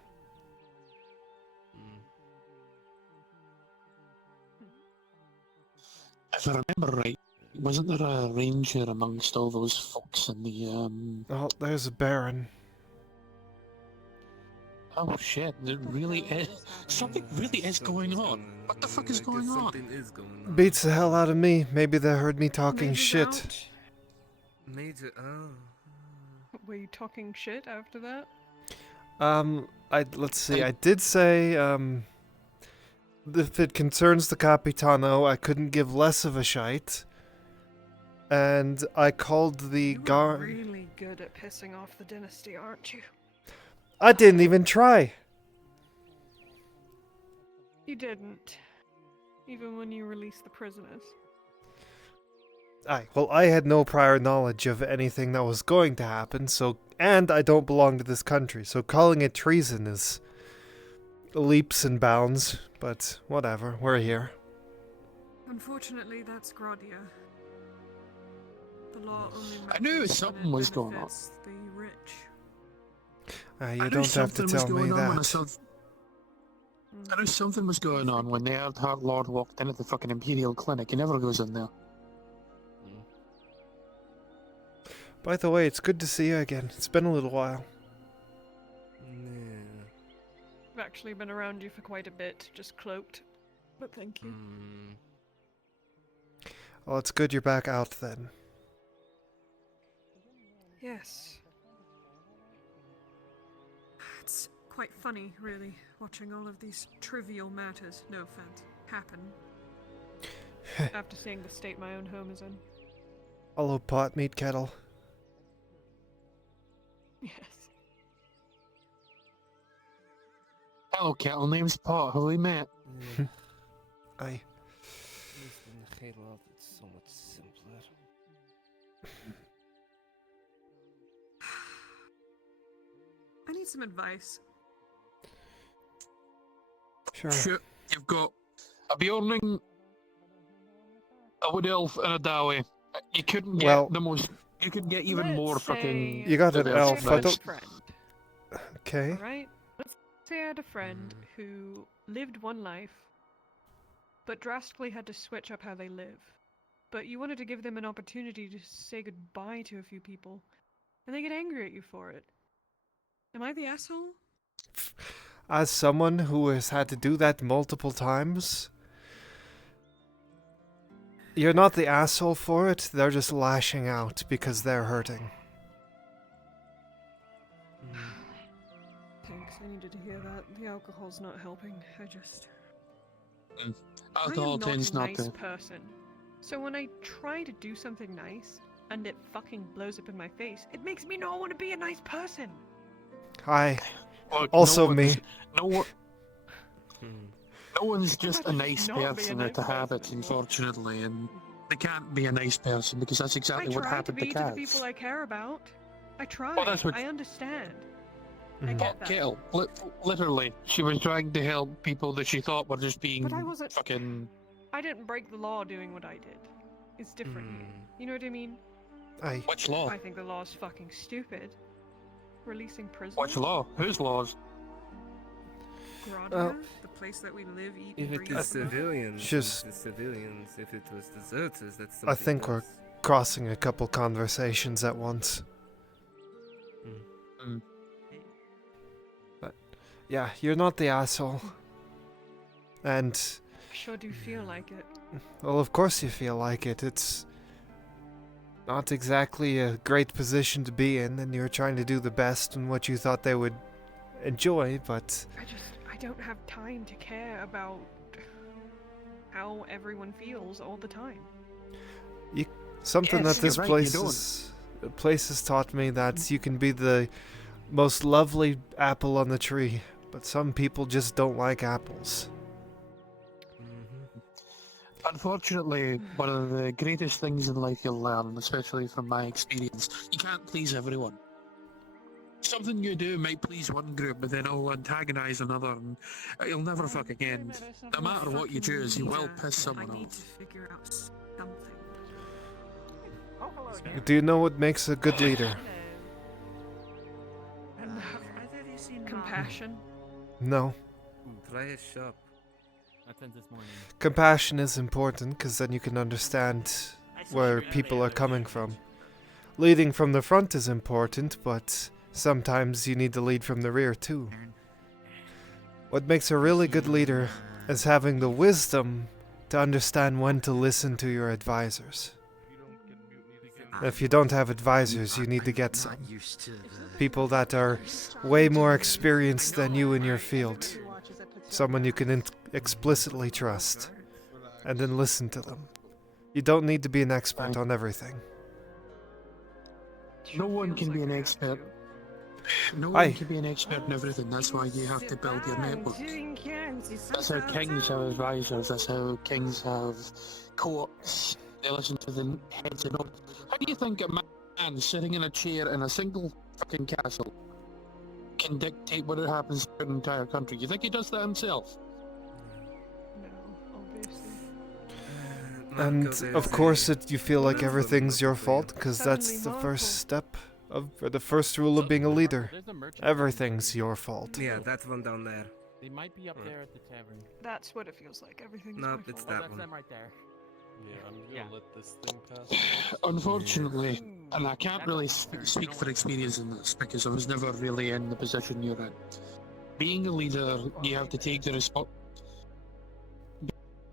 If I remember right, wasn't there a ranger amongst all those folks in the, Oh, there's a baron. Oh shit, there really is... Something really is going on. What the fuck is going on? Something is going on. Beats the hell out of me. Maybe they heard me talking Major's shit. out. Major, oh. Were you talking shit after that? Let's see, I did say, if it concerns the Capitano, I couldn't give less of a shite. And I called the guard... Really good at pissing off the dynasty, aren't you? I didn't even try! You didn't. Even when you released the prisoners. Aye, well, I had no prior knowledge of anything that was going to happen, so... And I don't belong to this country, so calling it treason is... leaps and bounds, but whatever, we're here. Unfortunately, that's Gradia. The law only I knew something was going on. the rich. You don't have to tell me that. I knew something was going on when the Earthheart Lord walked in at the fucking Imperial Clinic. He never goes in there. By the way, it's good to see you again. It's been a little while. I've actually been around you for quite a bit, just cloaked. But thank you. Well, it's good you're back out then. Yes. It's quite funny, really, watching all of these trivial matters, no offense, happen. After seeing the state my own home is in. Hello, pot meat kettle. Yes. Hello, kettle. Name's Pot. Have we met? Aye. In Halo, it's so much simpler. I need some advice. Sure. You've got a Bjorning, a Wood Elf, and a Dawi. You couldn't get the most... You could get even more fucking... You got an elf, I don't... Okay. Alright? Let's say I had a friend who lived one life, but drastically had to switch up how they live. But you wanted to give them an opportunity to say goodbye to a few people, and they get angry at you for it. Am I the asshole? As someone who has had to do that multiple times, you're not the asshole for it, they're just lashing out because they're hurting. Thanks, I needed to hear that. The alcohol's not helping, I just... Alcohol tends I'm not not a nice to... person. So when I try to do something nice, and it fucking blows up in my face, it makes me not want to be a nice person! Hi. Look, Also no me. one's, no one... No one's just a nice person at the habits, unfortunately, and they can't be a nice person because that's exactly what happened to I try to Kaz. be to the people I care about. I try. Well, that's what- I understand. I get that. Kettle, literally, she was trying to help people that she thought were just being But I wasn't... fucking... I didn't break the law doing what I did. It's different here. You know what I mean? Aye. Which law? I think the law's fucking stupid. Releasing prisoners. Which law? Whose laws? Gradia, the place that we live, eat, If and it breathe. is civilians, Just- it's the civilians. If it was deserters, that's something I think we're else. crossing a couple conversations at once. But, yeah, you're not the asshole. And, I sure do feel like it. well, of course you feel like it. It's not exactly a great position to be in, and you're trying to do the best in what you thought they would enjoy, but... I don't have time to care about how everyone feels all the time. Something Yes, that this you're right, place has taught me that you can be the most lovely apple on the tree, but some people just don't like apples. Unfortunately, one of the greatest things in life you'll learn, especially from my experience, you can't please everyone. something you do might please one group, but then it'll antagonize another, and it'll never fucking end. No matter what you choose, you will piss someone I need off. to figure out something. Do you know what makes a good leader? Compassion. No. Try his shop. This morning. Compassion is important because then you can understand where people are coming from. Leading from the front is important, but sometimes you need to lead from the rear too. What makes a really good leader is having the wisdom to understand when to listen to your advisors. If you don't have advisors, you need to get some. People that are way more experienced than you in your field. Someone you can explicitly trust. And then listen to them. You don't need to be an expert on everything. No one can be an expert. No one can be an expert in everything. That's why you have to build your network. That's how kings have advisors. That's how kings have courts. They listen to the heads and all. How do you think a man sitting in a chair in a single fucking castle can dictate what happens to an entire country? You think he does that himself? And of course you feel like everything's your fault, because that's the first step or the first rule of being a leader. Everything's your fault. Yeah, that one down there. They might be up there at the tavern. That's what it feels like. Everything's No, my it's fault. that That's one. them right there. Yeah, I'm gonna let this thing pass. Unfortunately, and I can't really speak for experience in this because I was never really in the position you're in. Being a leader, you have to take the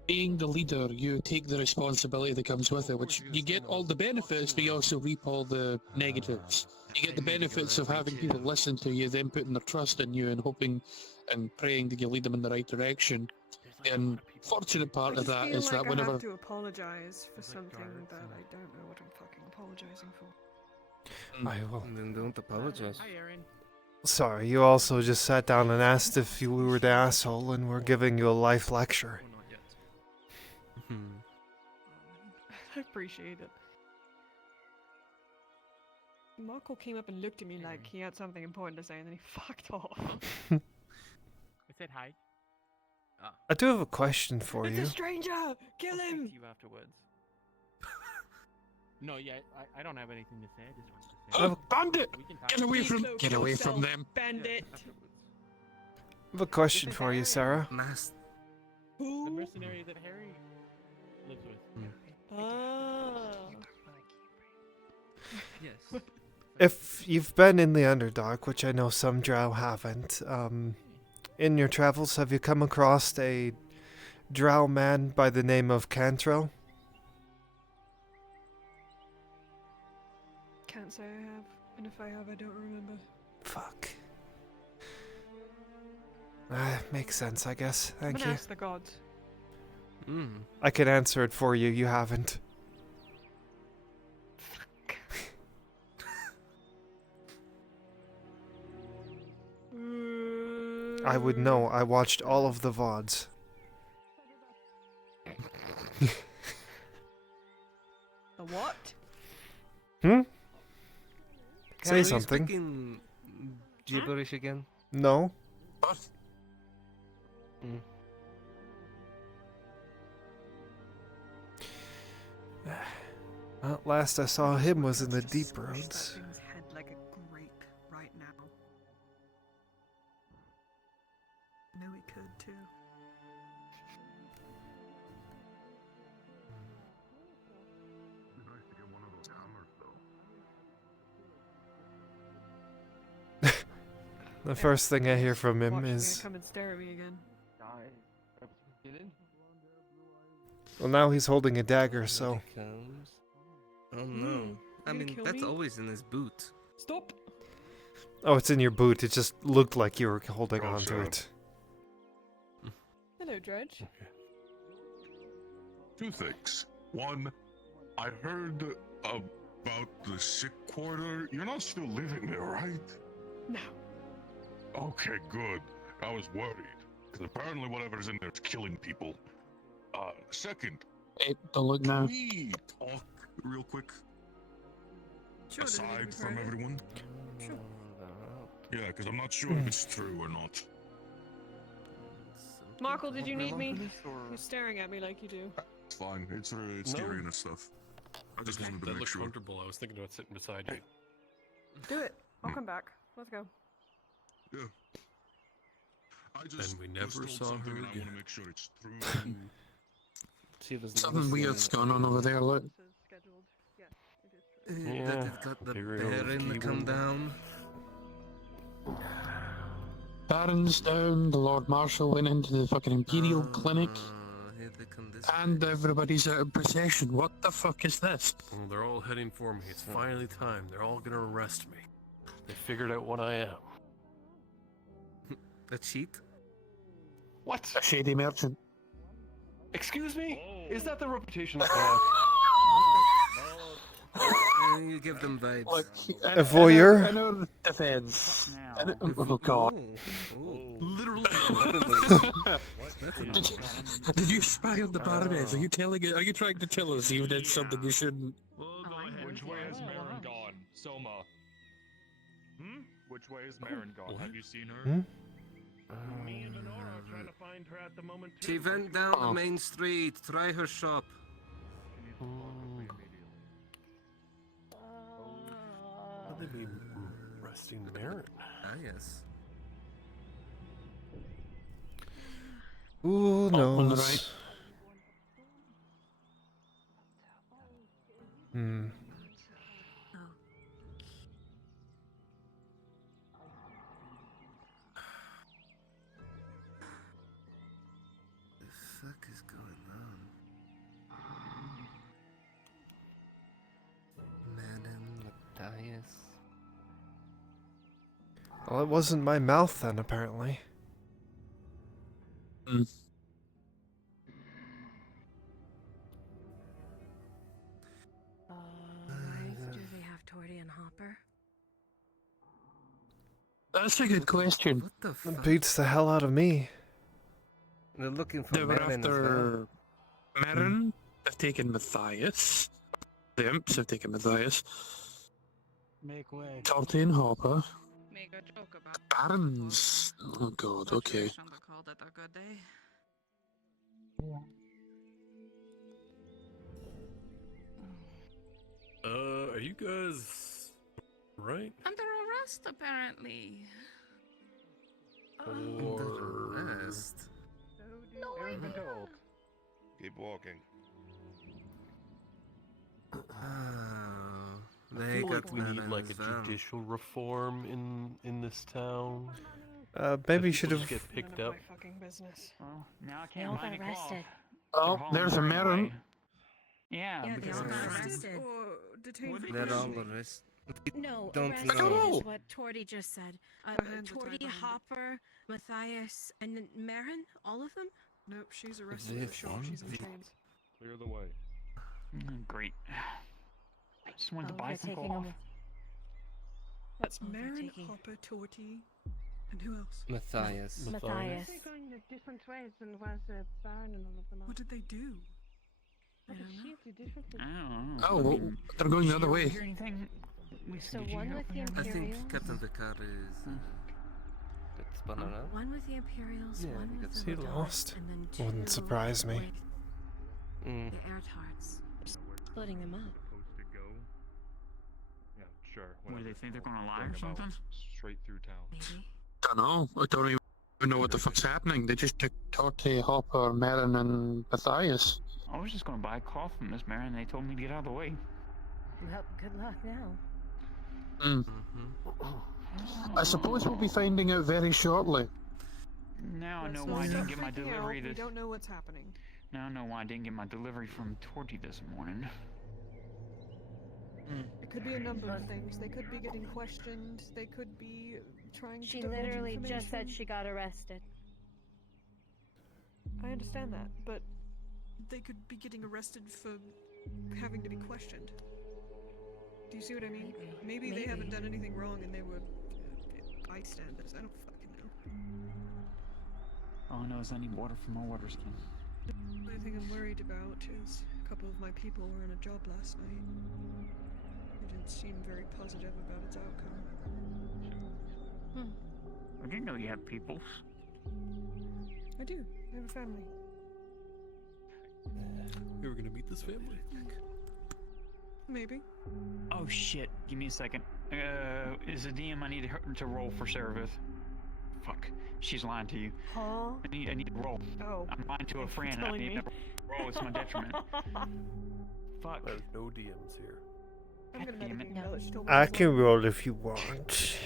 Being the leader, you take the responsibility that comes with it, which you get all the benefits, but you also reap all the negatives. You get the benefits of having people listen to you, them putting their trust in you and hoping and praying that you lead them in the right direction. The unfortunate part of that is that I whenever... have to apologize for something that I don't know what I'm fucking apologizing for. I will. Then don't apologize. Hi, Aaron. Sorry, you also just sat down and asked if you were the asshole and we're giving you a life lecture. I appreciate it. Marco came up and looked at me like he had something important to say, and then he fucked off. I said hi. I do have a question for It's you. a stranger! Kill him! You afterwards. No, yeah, I don't have anything to say. I just wanted to say. Oh, bandit! We can talk. Get away from them! Bandit! I have a question for you, Sarah. The mercenary that Harry lives with. Yes. If you've been in the Underdark, which I know some drow haven't, in your travels, have you come across a drow man by the name of Cantrell? Can't say I have, and if I have, I don't remember. Fuck. Makes sense, I guess. I'm Thank gonna you. ask the gods. I can answer it for you, you haven't. I would know, I watched all of the VODs. The what? Say Are something. you speaking gibberish again? No. Well, last I saw him was in the deep roads. That thing's head like a grape right now. I know he could too. The first thing I hear from him Watch, he's is... gonna come and stare at me again. Well, now he's holding a dagger, so... Oh no. I mean, kill that's me? always in his boot. Stop! Oh, it's in your boot. It just looked like you were holding on to it. Hello, Dredge. Two things. One, I heard about the sick quarter. You're not still living there, right? No. Okay, good. I was worried. Because apparently whatever's in there is killing people. Second, Hey, don't look now. can we talk real quick? Sure, Aside from everyone? Sure. Yeah, because I'm not sure if it's true or not. Markle, did you need me? You're staring at me like you do. It's fine. It's scary and stuff. I just wanted to That make looks sure. comfortable. I was thinking about sitting beside you. Do it. I'll come back. Let's go. Yeah. I just And we never told saw something her and I again. want to make sure it's true. See if there's Something weird's going on over there, look. Yeah, that it got the Imperial Baron to come P1. down. Baron's down, the Lord Marshal went into the fucking Imperial clinic, Here they come this and everybody's out of procession. What the fuck is this? Well, they're all heading for me. It's finally time. They're all gonna arrest me. They figured out what I am. A cheat? What? A shady merchant. Excuse me? Is that the reputation I have? You give them vibes. Like, A voyeur? In our defense. Oh god. Literally. Did you spy on the Baroness? Are you trying to tell us you did something you shouldn't? Which way has Marin gone? Soma. Which way is Marin gone? Have you seen her? Me and Honora are trying to find her at the moment too. She went down the main street. Try her shop. How they be arresting Marin? Ah, yes. Who knows? on the right. The fuck is going on? Madam Matthias. Well, it wasn't my mouth then, apparently. Do they have Torty and Hopper? That's a good question. What the It fuck? beats the hell out of me. They're looking for They were Marin as well. after Marin. They've taken Matthias. The Imps have taken Matthias. Make way. Torty and Hopper. Make a joke about Barons. Oh god, okay. called it a good day. Are you guys right? Under arrest, apparently. Arrest. No, I don't. Keep walking. Oh, I they feel got like we need Marin like as a well. judicial reform in this town. Maybe you If should people have. just get picked None up. of my fucking business. Well, now I They can't all buy got any cloth. arrested. Oh, there's a Marin. Yeah, Yeah, they because all got of- arrested. Or detained for They're all questioning. arrested. No, Don't arrested know. is what Torty just said. Her hands are tied Torty, behind it. Hopper, Matthias, and then Marin, all of them? Nope, she's arrested for sure. She's in chains. Clear the way. Great. I just wanted to buy some taking cloth. them. That's they're Marin, taking- Hopper, Torty, and who else? Matthias. Matthias. They're going in different ways than was Baron and all of them. What did they do? I don't know. I don't know. Oh, I well, mean, they're going the did other you way. hear anything? So Did you one hear with the anything? I think Imperials. Captain Picard is. Got spun around. One with the Imperials, Yeah, one he with got the He Rebels, lost. and then two Wouldn't surprise me. with the Airtards. Splitting them up. Supposed to go. Yeah, sure. What, do they think they're gonna lie or Roundabout, something? Straight through town. Maybe. Don't know. I don't even know what the fuck's happening. They just took Torty, Hopper, Marin, and Matthias. I was just gonna buy cloth from this man, and they told me to get out of the way. Well, good luck now. I suppose we'll be finding out very shortly. Now I Let's know not why I start didn't get my freaking delivery out. We this. don't know what's happening. Now I know why I didn't get my delivery from Torty this morning. It could be a number of things. They could be getting questioned. They could be trying She She to divulge literally just said information. she got arrested. I understand that, but they could be getting arrested for having to be questioned. Do you see what I mean? Maybe they haven't done anything wrong and they were bystanders. I don't fucking know. All I know is I need water for my water skin. The only thing I'm worried about is a couple of my people were on a job last night. They didn't seem very positive about its outcome. I didn't know you had peoples. I do. I have a family. You were gonna meet this family? Maybe. Oh shit! Give me a second. Is a DM I need her to roll for Seraph? Fuck. She's lying to you. Huh? I need to roll. Oh. I'm lying to a friend. I need to roll. It's my detriment. Fuck. There's no DMs here. I'm gonna damn it. metagame now that she told me. I can roll if you want.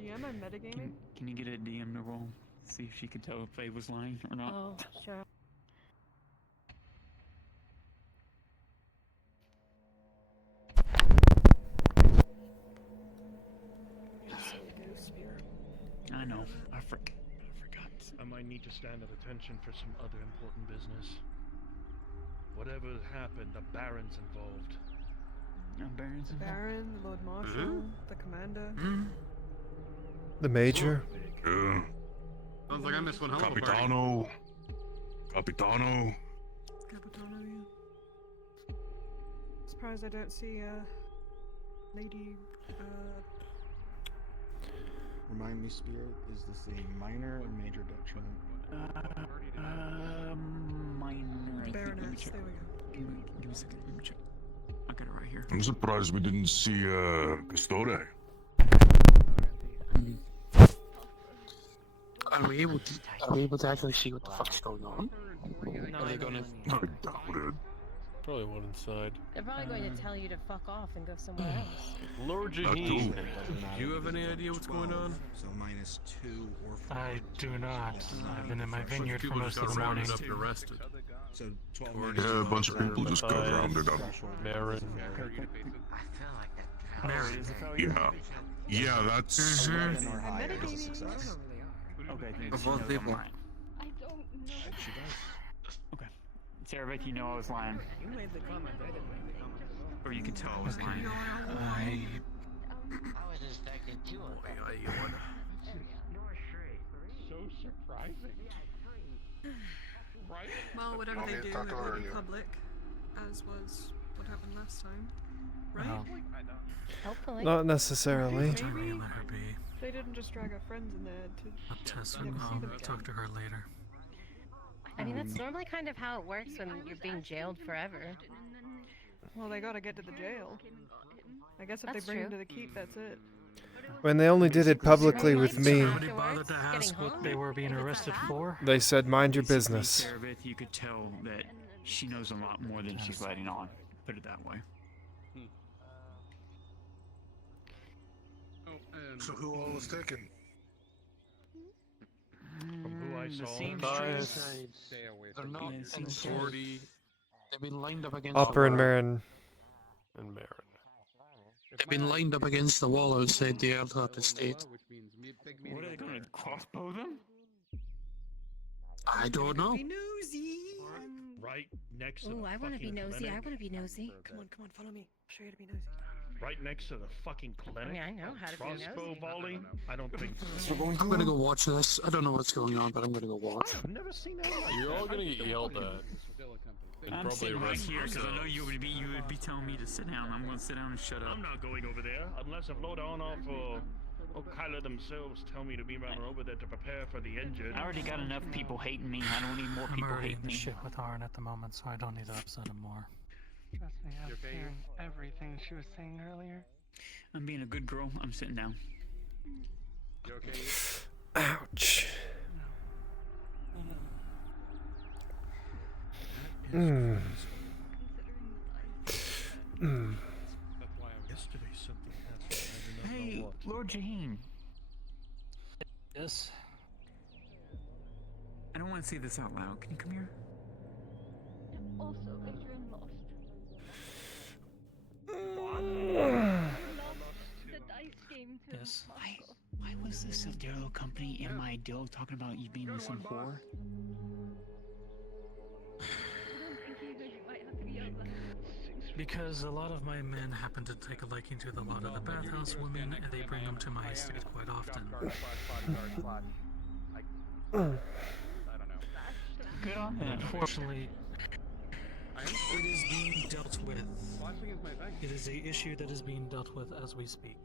DM, I'm metagaming. Can you get a DM to roll? See if she could tell if Faye was lying or not. Oh, sure. I know. I forgot. I might need to stand at attention for some other important business. Whatever happened, the Baron's involved. Baron's The Baron, the Lord Marshal, the Commander. The Major. Yeah. Sounds like I missed one hell of a party. Capitano. Capitano. Capitano, yeah. Surprised I don't see Lady. Remind me, Spirit, is this a minor or major detriment? Minor. Baroness, there we go. Give me a second. Let me check. I got it right here. I'm surprised we didn't see Custode. Are we able to actually see what the fuck's going on? Are they gonna? Probably one inside. They're probably going to tell you to fuck off and go somewhere else. Lord Jaheen, do you have any idea what's going on? So -2 or 4. I do not. I've been in my vineyard for People most just of got the morning. rounded up and arrested. So 12 Yeah, a bunch of people just got rounded up. Marin. I feel like that. Yeah, that's. or higher is a success. Okay, thanks. Of all people. I don't know. She does. Okay. Sarah, you know I was lying. You made the comment, I didn't make the comment at all. Or you can tell I was lying. I was expecting 2 of them. So surprising. Right? Well, whatever they do, it will be public, as was what happened last time, right? Well, Hopefully. Not necessarily. Maybe let her be. they didn't just drag our friends in there to. But Tess, never see them I'll talk again. to her later. I mean, that's normally kind of how it works when you're being jailed forever. Well, they gotta get to the jail. I guess if That's they bring them true. to the keep, that's it. When they only did it publicly with me, Nobody bothered to ask what they were being arrested for. they said, mind your Basically, business. Sarah, you could tell that she knows a lot more than she's letting on. Put it that way. So who all was taken? From who I The saw. seamstress. Stay away They're from not me. in seamstress. 40. They've been lined up against. Upper and Marin. And Marin. They've been lined up against the wall outside the Earthart estate. What are they going to crossbow them? I don't know. Be nosy. Right next to Ooh, the I want to be fucking nosy. clinic. I want to be nosy. Come on, follow me. I'll show you how to be nosy. Right next to the fucking clinic. I mean, I know how to be Crossbow nosy. volley? I don't think so. I'm gonna go watch this. I don't know what's going on, but I'm gonna go watch. I've never seen that. You're all gonna get yelled at. And I'm probably sitting right arrested. here because I know you would be telling me to sit down. I'm going to sit down and shut up. I'm not going over there unless if Lord Arnoff or Kyla themselves tell me to be running over there to prepare for the injured. I already got enough people hating me. I don't need more I'm people already hating in the me. shit with Arn at the moment, so I don't need to upset him more. Trust me, I was hearing everything she was saying earlier. I'm being a good girl. I'm sitting down. You okay? Ouch. Mm. Mm. That's why yesterday something happened. I do not Hey, know what. Lord Jaheen. Yes? I don't want to say this out loud. Can you come here? Also, Adrian lost. The dice game to Yes. Why was this Az'Rael company in my deal talking about you being with some whore? Because a lot of my men happen to take a liking to the lot of the bathhouse women, and they bring them to my estate quite often. Good on them. Unfortunately, it is being dealt with It is a issue that is being dealt with as we speak.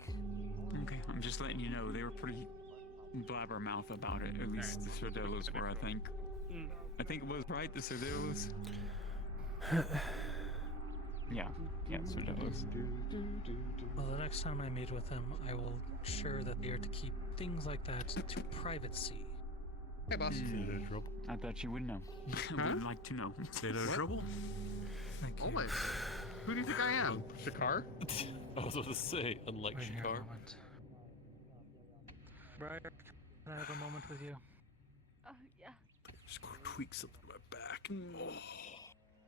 Okay, I'm just letting you know they were pretty blabbermouth about it. At least the Cerdelos were, I think. I think it was right, the Cerdelos. Yeah, Cerdelos. Well, the next time I meet with them, I will ensure that they are to keep things like that to privacy. Hey, boss. I thought you would know. I would like to know. Stay out of trouble? Thank you. Always. Who do you think I am? Shakar? I was about to say, unlike Wait here a Shakar. moment. Briar, can I have a moment with you? Yeah. Just gonna tweak something in my back. Oh,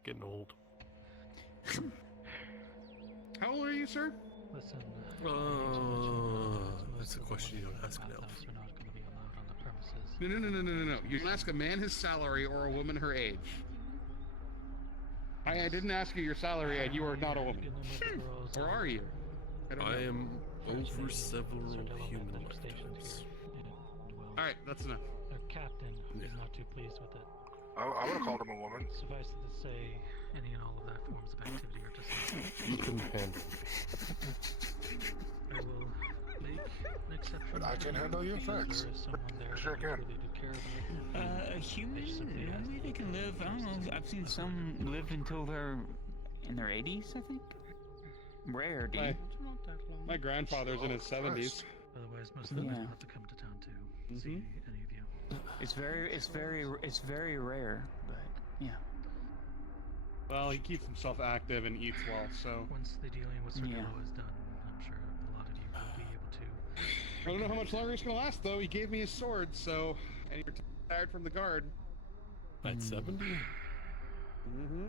getting old. How old are you, sir? Listen. That's a question you don't ask an elf. Are not going to be allowed on the premises. No. You can ask a man his salary or a woman her age. I didn't ask you your salary, and you are not a woman. Or are you? I am over several human lifetimes. Alright, that's enough. Their captain is not too pleased with it. I would have called him a woman. Suffice it to say, any and all of that forms of activity are just... You can handle I will make an exception. But I can handle your facts. There is someone there Sure who can. really do care about it. A human? Maybe they can live, I don't know, I've seen some live until they're in their 80s, I think. Rare, dude. My grandfather's in his 70s. Otherwise, most of them have to come to town to see any of you. It's very rare, but yeah. Well, he keeps himself active and eats well, so... Once the dealing with Cerdello is done, I'm sure a lot of you will be able to... I don't know how much longer it's gonna last, though. He gave me his sword, so... And he retired from the guard. At 70? Mm-hmm.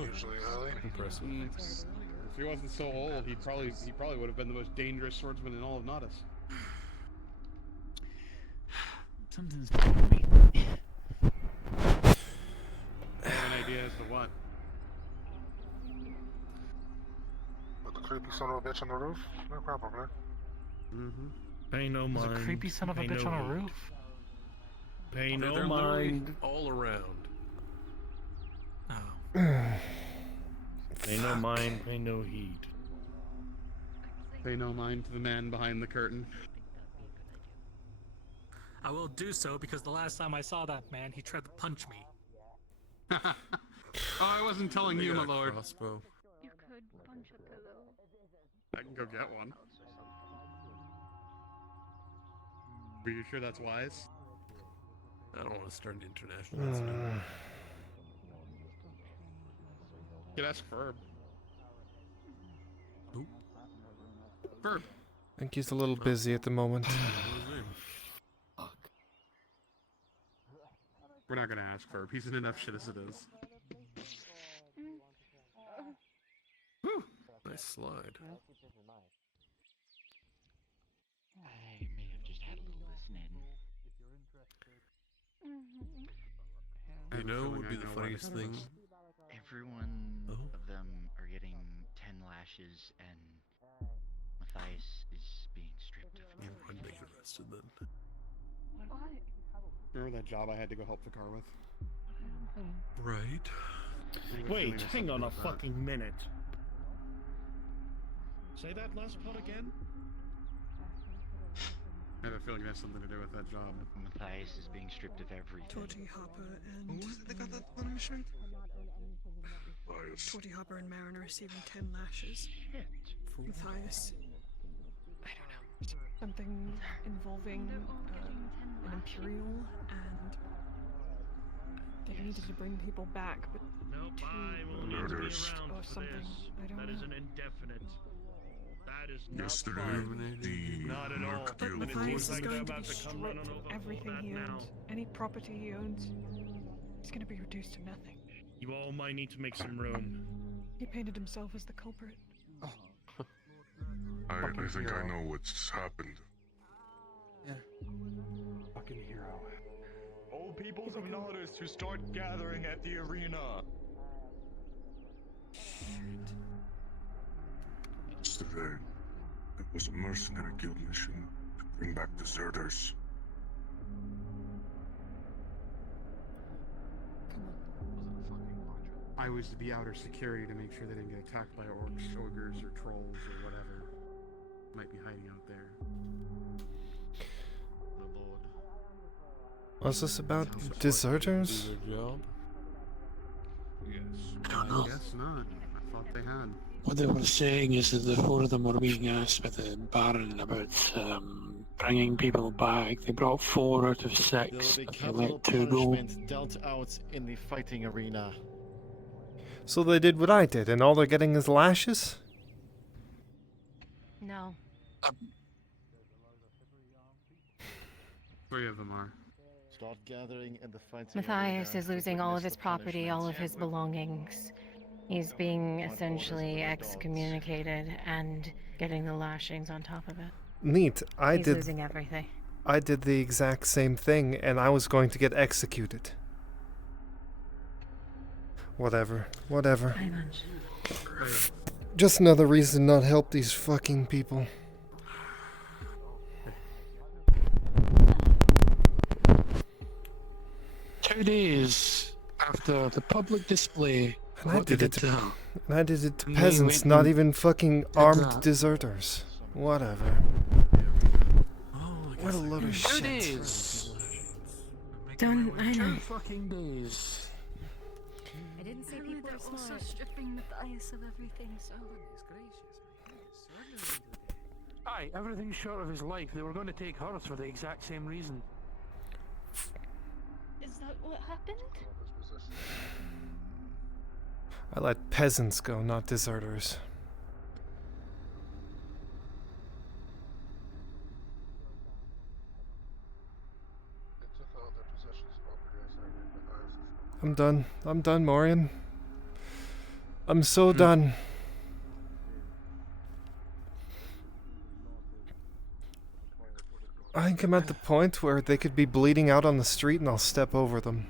Usually early. Impressive. If he wasn't so old, he probably would have been the most dangerous swordsman in all of Nodus. Something's I have an idea as to what. With the creepy son of a bitch on the roof? No problem, man. Mm-hmm. Pay no There's mind. a creepy son of a Pay bitch no on a heed. roof? Pay no They're literally mind. all around. Pay no mind, pay no heed. Pay no mind to the man behind the curtain. I will do so because the last time I saw that man, he tried to punch me. Oh, I wasn't telling you, my lord. Crossbow. You could punch a pillow. I can go get one. Are you sure that's wise? I don't want to start an international dispute. You could ask Ferb. Who? Ferb. I think he's a little busy at the moment. We're not gonna ask Ferb. He's in enough shit as it is. Whew. Nice slide. I may have just had a little listening. You know what would be the funniest thing? Everyone of them are getting 10 lashes, and Matthias is being stripped of everything. I'd make it arrested then. Why? Remember that job I had to go help the car with? Right. Wait, hang on a fucking minute. Say that last part again? I have a feeling it has something to do with that job. Matthias is being stripped of everything. Torty Hopper and... Who was it that got that on mission? Torty Hopper and Marin are receiving 10 lashes. Matthias. I don't know. Something involving an Imperial, and they needed to bring people back, but Nope, I will need to be around or for something. this. I don't That know. is an indefinite. That is not Yesterday, fine. the Not at all. Merc But Guild And it Matthias seems is like they're going to about be to come stripped running of over everything that he now. owns. Any property he owns is going to be reduced to nothing. You all might need to make some room. He painted himself as the culprit. I think I know what's happened. Fucking hero. All peoples of Nodus to start gathering at the arena. Yesterday, it was a mercenary guild mission to bring back deserters. I I was to be outer security to make sure they didn't get attacked by orcs, ogres, or trolls, or whatever might be hiding out there. What's this about? Deserters? I guess not. I thought they had. What they were saying is that the four of them were being asked by the Baron about bringing people back. They brought 4 out of 6. There will be They capital let 2 go. punishment dealt out in the fighting arena. So they did what I did, and all they're getting is lashes? No. 3 of them are. Start gathering in the fighting Matthias arena is to losing all of witness his the property, all of his punishment. belongings. He's being essentially excommunicated and getting the lashings on top of it. Neat. He's losing everything. I did the exact same thing, and I was going to get executed. Whatever. Just another reason to not help these fucking people. Two days after the public display. And I did it to They peasants, went not and even fucking did armed that. deserters. Whatever. What a load of 2 shit. days. Don't I know? 2 fucking days. I didn't say Apparently people they're are also smart. stripping Matthias of everything, so... Aye, everything short of his life. They were going to take hers for the exact same reason. Is that what happened? I let peasants go, not deserters. I'm done. I'm done, Morian. I'm so done. I think I'm at the point where they could be bleeding out on the street and I'll step over them.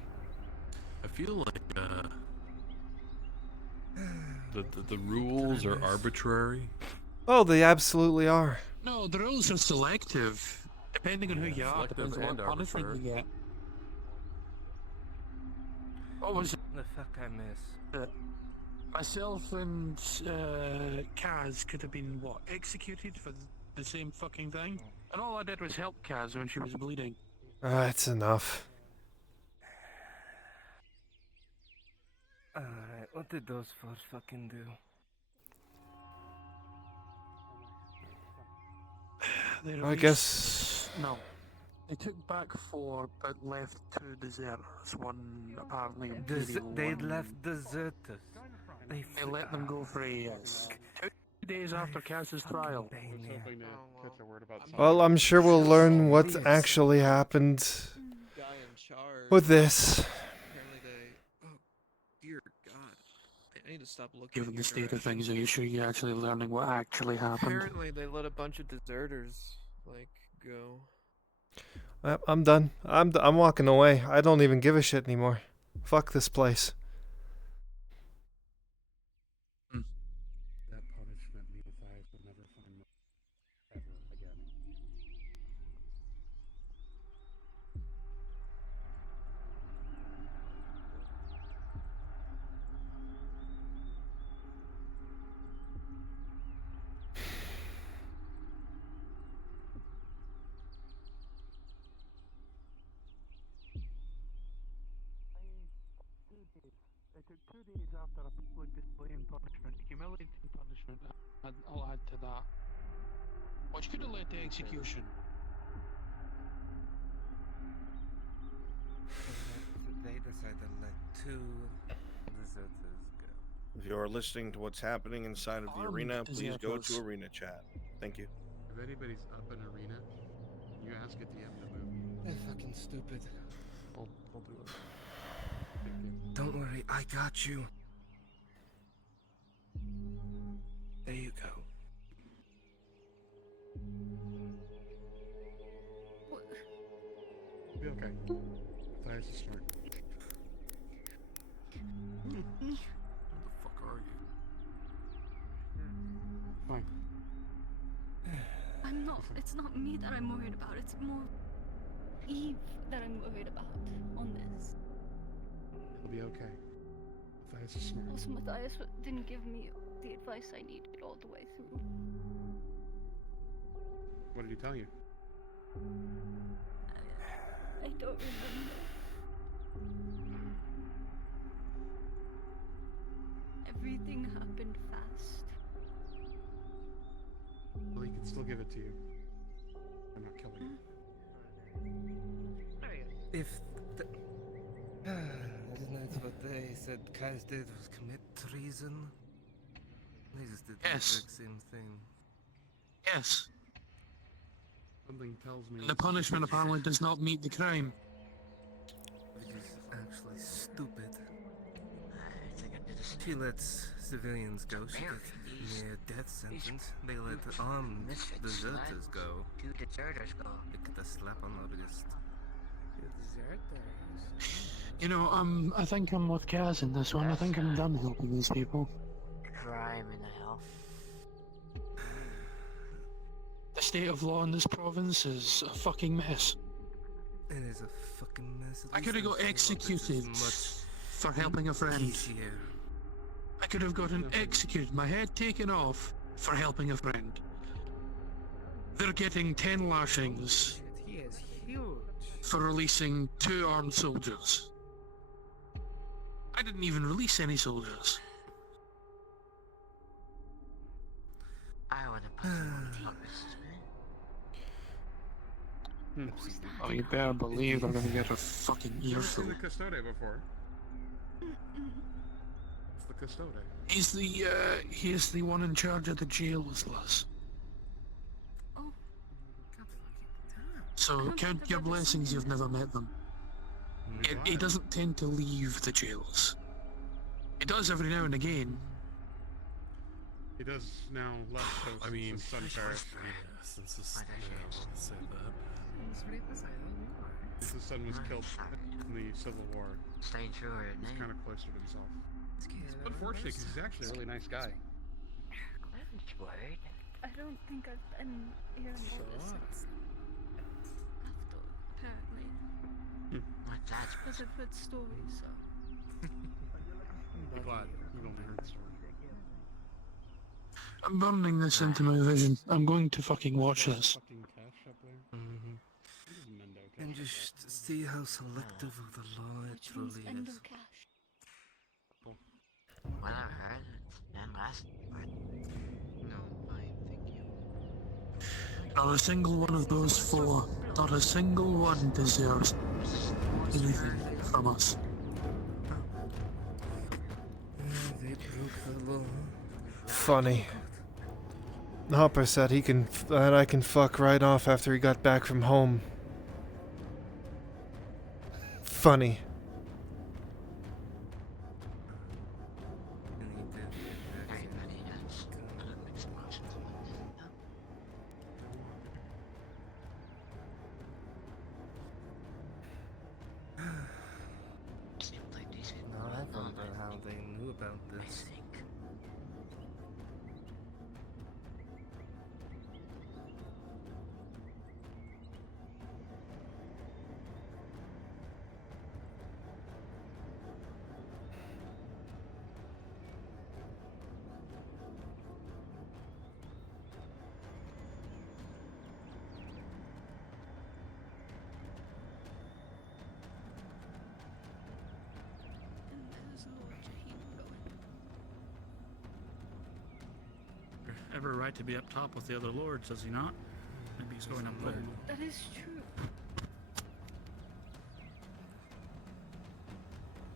I feel like the rules are arbitrary. Oh, they absolutely are. No, the rules are selective. Depending on who you are, Selective depends on what and punishment you get. What was it? The fuck I miss? Myself and Kaz could have been, what, executed for the same fucking thing? And all I did was help Kaz when she was bleeding. That's enough. Alright, what did those 4 fucking do? They I guess... No. They took back 4, but left 2 deserters. One apparently Imperial, They one... left deserters. They let them go free, yes. 2 days after Kaz's trial. Well, I'm sure we'll learn what actually happened with this. Apparently they... Oh, dear God. I need to stop looking. Given the state of things, are you sure you're actually learning what actually happened? Apparently they let a bunch of deserters, like, go. I'm done. I'm walking away. I don't even give a shit anymore. Fuck this place. That punishment me Matthias would never find ever again. They took 2 days after a public display and punishment, humiliating punishment, and I'll add to that. Which could have led to execution. They decided to let 2 deserters go. If you are listening to what's happening inside of the arena, please go to arena chat. Thank you. If anybody's up in arena, you ask a DM to move. They're fucking stupid. I'll do it. Don't worry, I got you. There you go. It'll be okay. Matthias is smart. Who the fuck are you? Fine. I'm not. It's not me that I'm worried about. It's more Eve that I'm worried about on this. It'll be okay. Matthias is smart. Also, Matthias didn't give me the advice I needed all the way through. What did he tell you? I don't remember. Everything happened fast. Well, he can still give it to you. I'm not killing you. If isn't that what they said Kai's did was commit treason? They just did the exact same thing. Yes. Something tells me. And the punishment apparently does not meet the crime. Which is actually stupid. She lets civilians go. She gets near death sentence. They let armed deserters go. Two deserters go. They get a slap on the wrist. You know, I think I'm with Kaz in this one. I think I'm done helping these people. Crime in the hell. The state of law in this province is a fucking mess. It is a fucking mess. I could have got executed for helping a friend. I could have gotten executed, my head taken off for helping a friend. They're getting 10 lashings He is huge. for releasing 2 armed soldiers. I didn't even release any soldiers. I would have put him on the list. Oh, you better believe they're gonna get a fucking You've seen earful. the Custode before. It's the Custode. He is the one in charge of the jails, Liz. Oh. So count your blessings you've never met them. He doesn't tend to leave the jails. He does every now and again. He does now less so I mean, since his son perished. yeah, since his, yeah, say that. Since his son was killed in the Civil War. Stay true, He's kind of closer to himself. Unfortunately, because he's actually a really nice guy. I don't think I've been here more since after, apparently. What's that? Because I've heard stories, so. Be glad you've only heard the story. I'm burning this into my vision. I'm going to fucking watch this. Fucking cash up there. And just see how selective of the law it truly is. What I heard, and last part. No, fine, thank you. Not a single one of those 4, not a single one deserves anything from us. They broke the law. Funny. Hopper said that I can fuck right off after he got back from home. Funny. No, I wonder how they knew about this. Ever right to be up top with the other lords, does he not? Maybe he's going up there. That is true.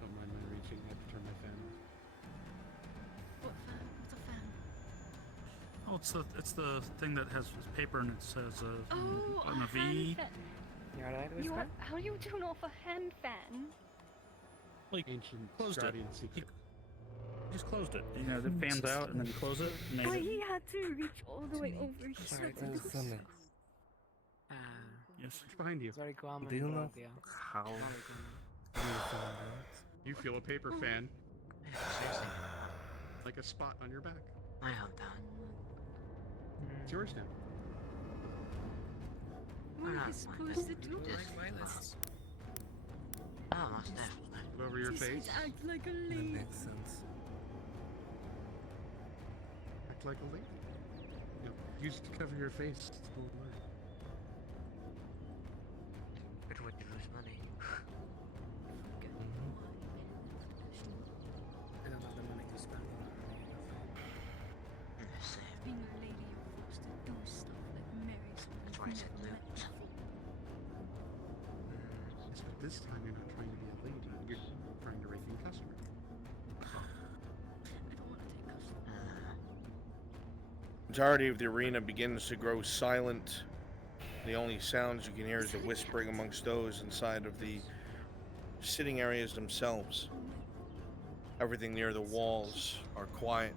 Don't mind my reaching. I have to turn my fan off. What fan? What's a fan? Oh, it's the thing that has paper and it says Oh, on a V. hand fan. How do you turn off a hand fan? Like ancient closed it. Guardian secret. He just closed it. You know, it fans out and then you close it. And But they, he had to reach all the way over. He said yes. It's behind you. Do you know how you found out? You feel a paper fan. Seriously. Like a spot on your back. I hope not. It's yours now. What are you supposed to do? Oh, most definitely. Over your face. Act like a That lady. makes sense. Act like a lady. Use it to cover your face. But when you lose money. I don't have the money to spend on it. Being a lady, you're forced to do stuff like marry someone. That's why I said no. Yes, but this time you're not trying to be a lady. You're trying to rake in customers. Majority of the arena begins to grow silent. The only sounds you can hear is the whispering amongst those inside of the sitting areas themselves. Everything near the walls are quiet.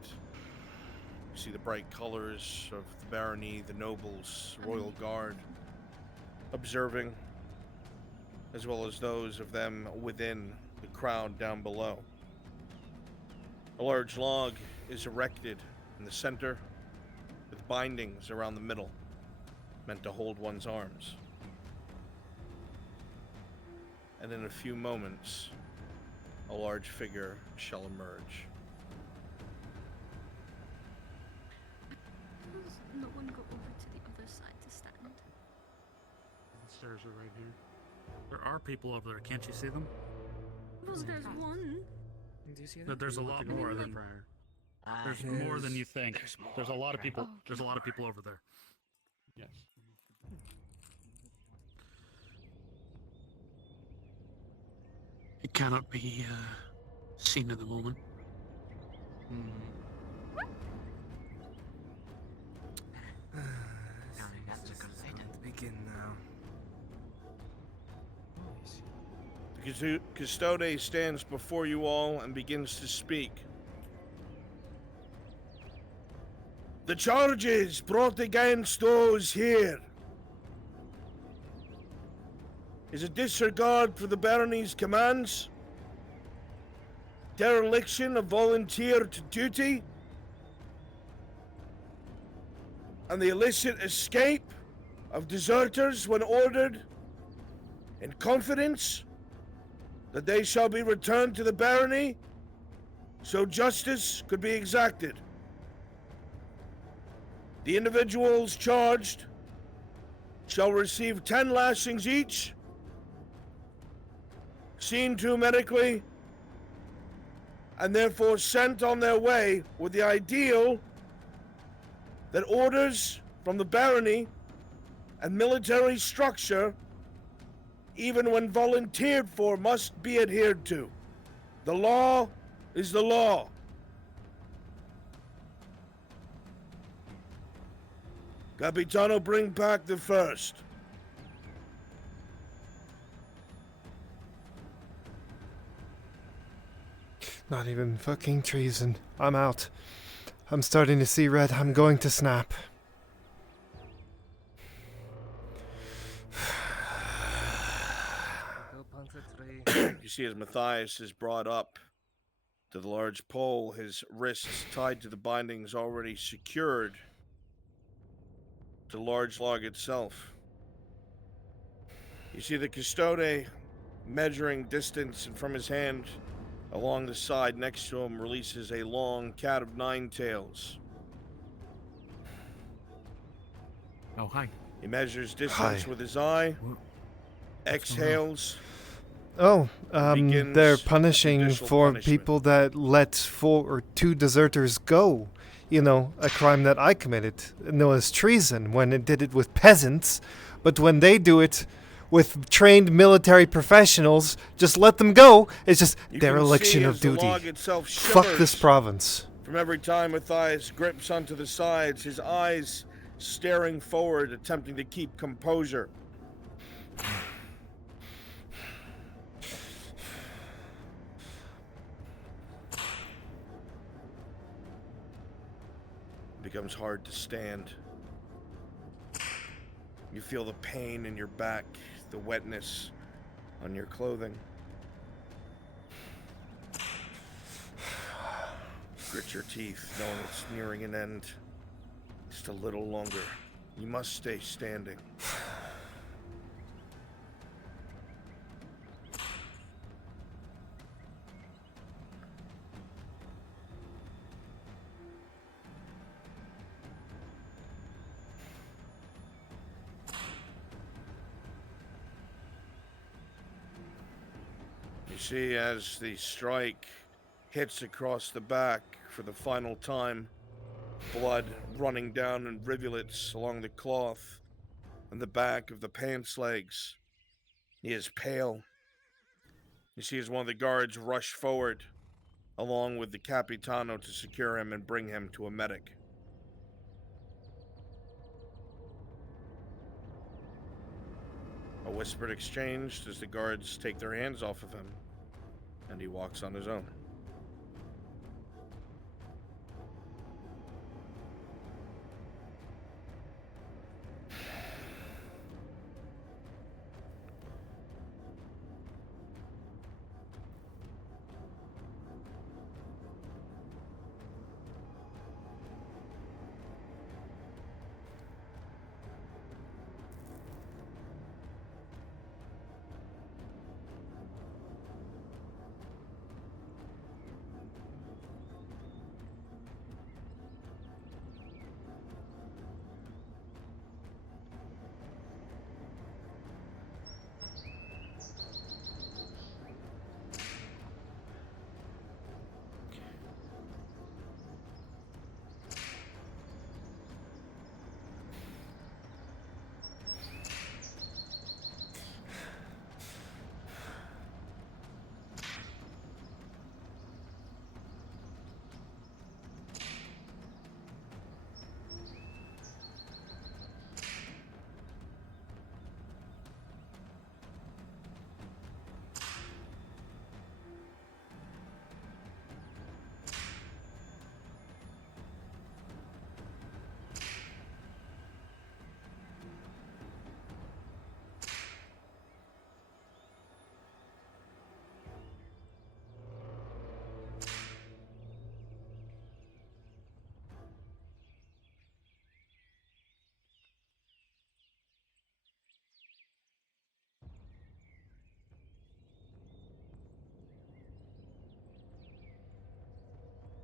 You see the bright colors of the barony, the nobles, royal guard, observing, as well as those of them within the crowd down below. A large log is erected in the center, with bindings around the middle, meant to hold one's arms. And in a few moments, a large figure shall emerge. Does no one go over to the other side to stand? The stairs are right here. There are people over there. Can't you see them? Well, there's one. Do you see that? But there's a lot more than prior. There's more than you think. There's a lot of people. There's a lot of people over there. Yes. It cannot be seen at the moment. That's a good idea. Begin now. The Custode stands before you all and begins to speak. The charges brought against those here is a disregard for the barony's commands, dereliction of volunteered duty, and the illicit escape of deserters when ordered in confidence that they shall be returned to the barony so justice could be exacted. The individuals charged shall receive 10 lashings each, seen to medically, and therefore sent on their way with the ideal that orders from the barony and military structure, even when volunteered for, must be adhered to. The law is the law. Capitano, bring back the first. Not even fucking treason. I'm out. I'm starting to see red. I'm going to snap. You see as Matthias is brought up to the large pole, his wrists tied to the bindings already secured to the large log itself. You see the Custode measuring distance, and from his hand along the side next to him releases a long cat of nine tails. Oh, hi. He measures distance with his eye, exhales. Oh, begins they're punishing judicial for punishment. people that let 4 or 2 deserters go. You know, a crime that I committed. No, it's treason when it did it with peasants, but when they do it with trained military professionals, just let them go. It's just You can dereliction see of as the duty. log itself Fuck this shivers province. From every time Matthias grips onto the sides, his eyes staring forward, attempting to keep composure. It becomes hard to stand. You feel the pain in your back, the wetness on your clothing. Grit your teeth, knowing it's nearing an end. Just a little longer. You must stay standing. see as the strike hits across the back for the final time, blood running down in rivulets along the cloth and the back of the pants legs. He is pale. You see as one of the guards rush forward along with the Capitano to secure him and bring him to a medic. A whispered exchange as the guards take their hands off of him, and he walks on his own.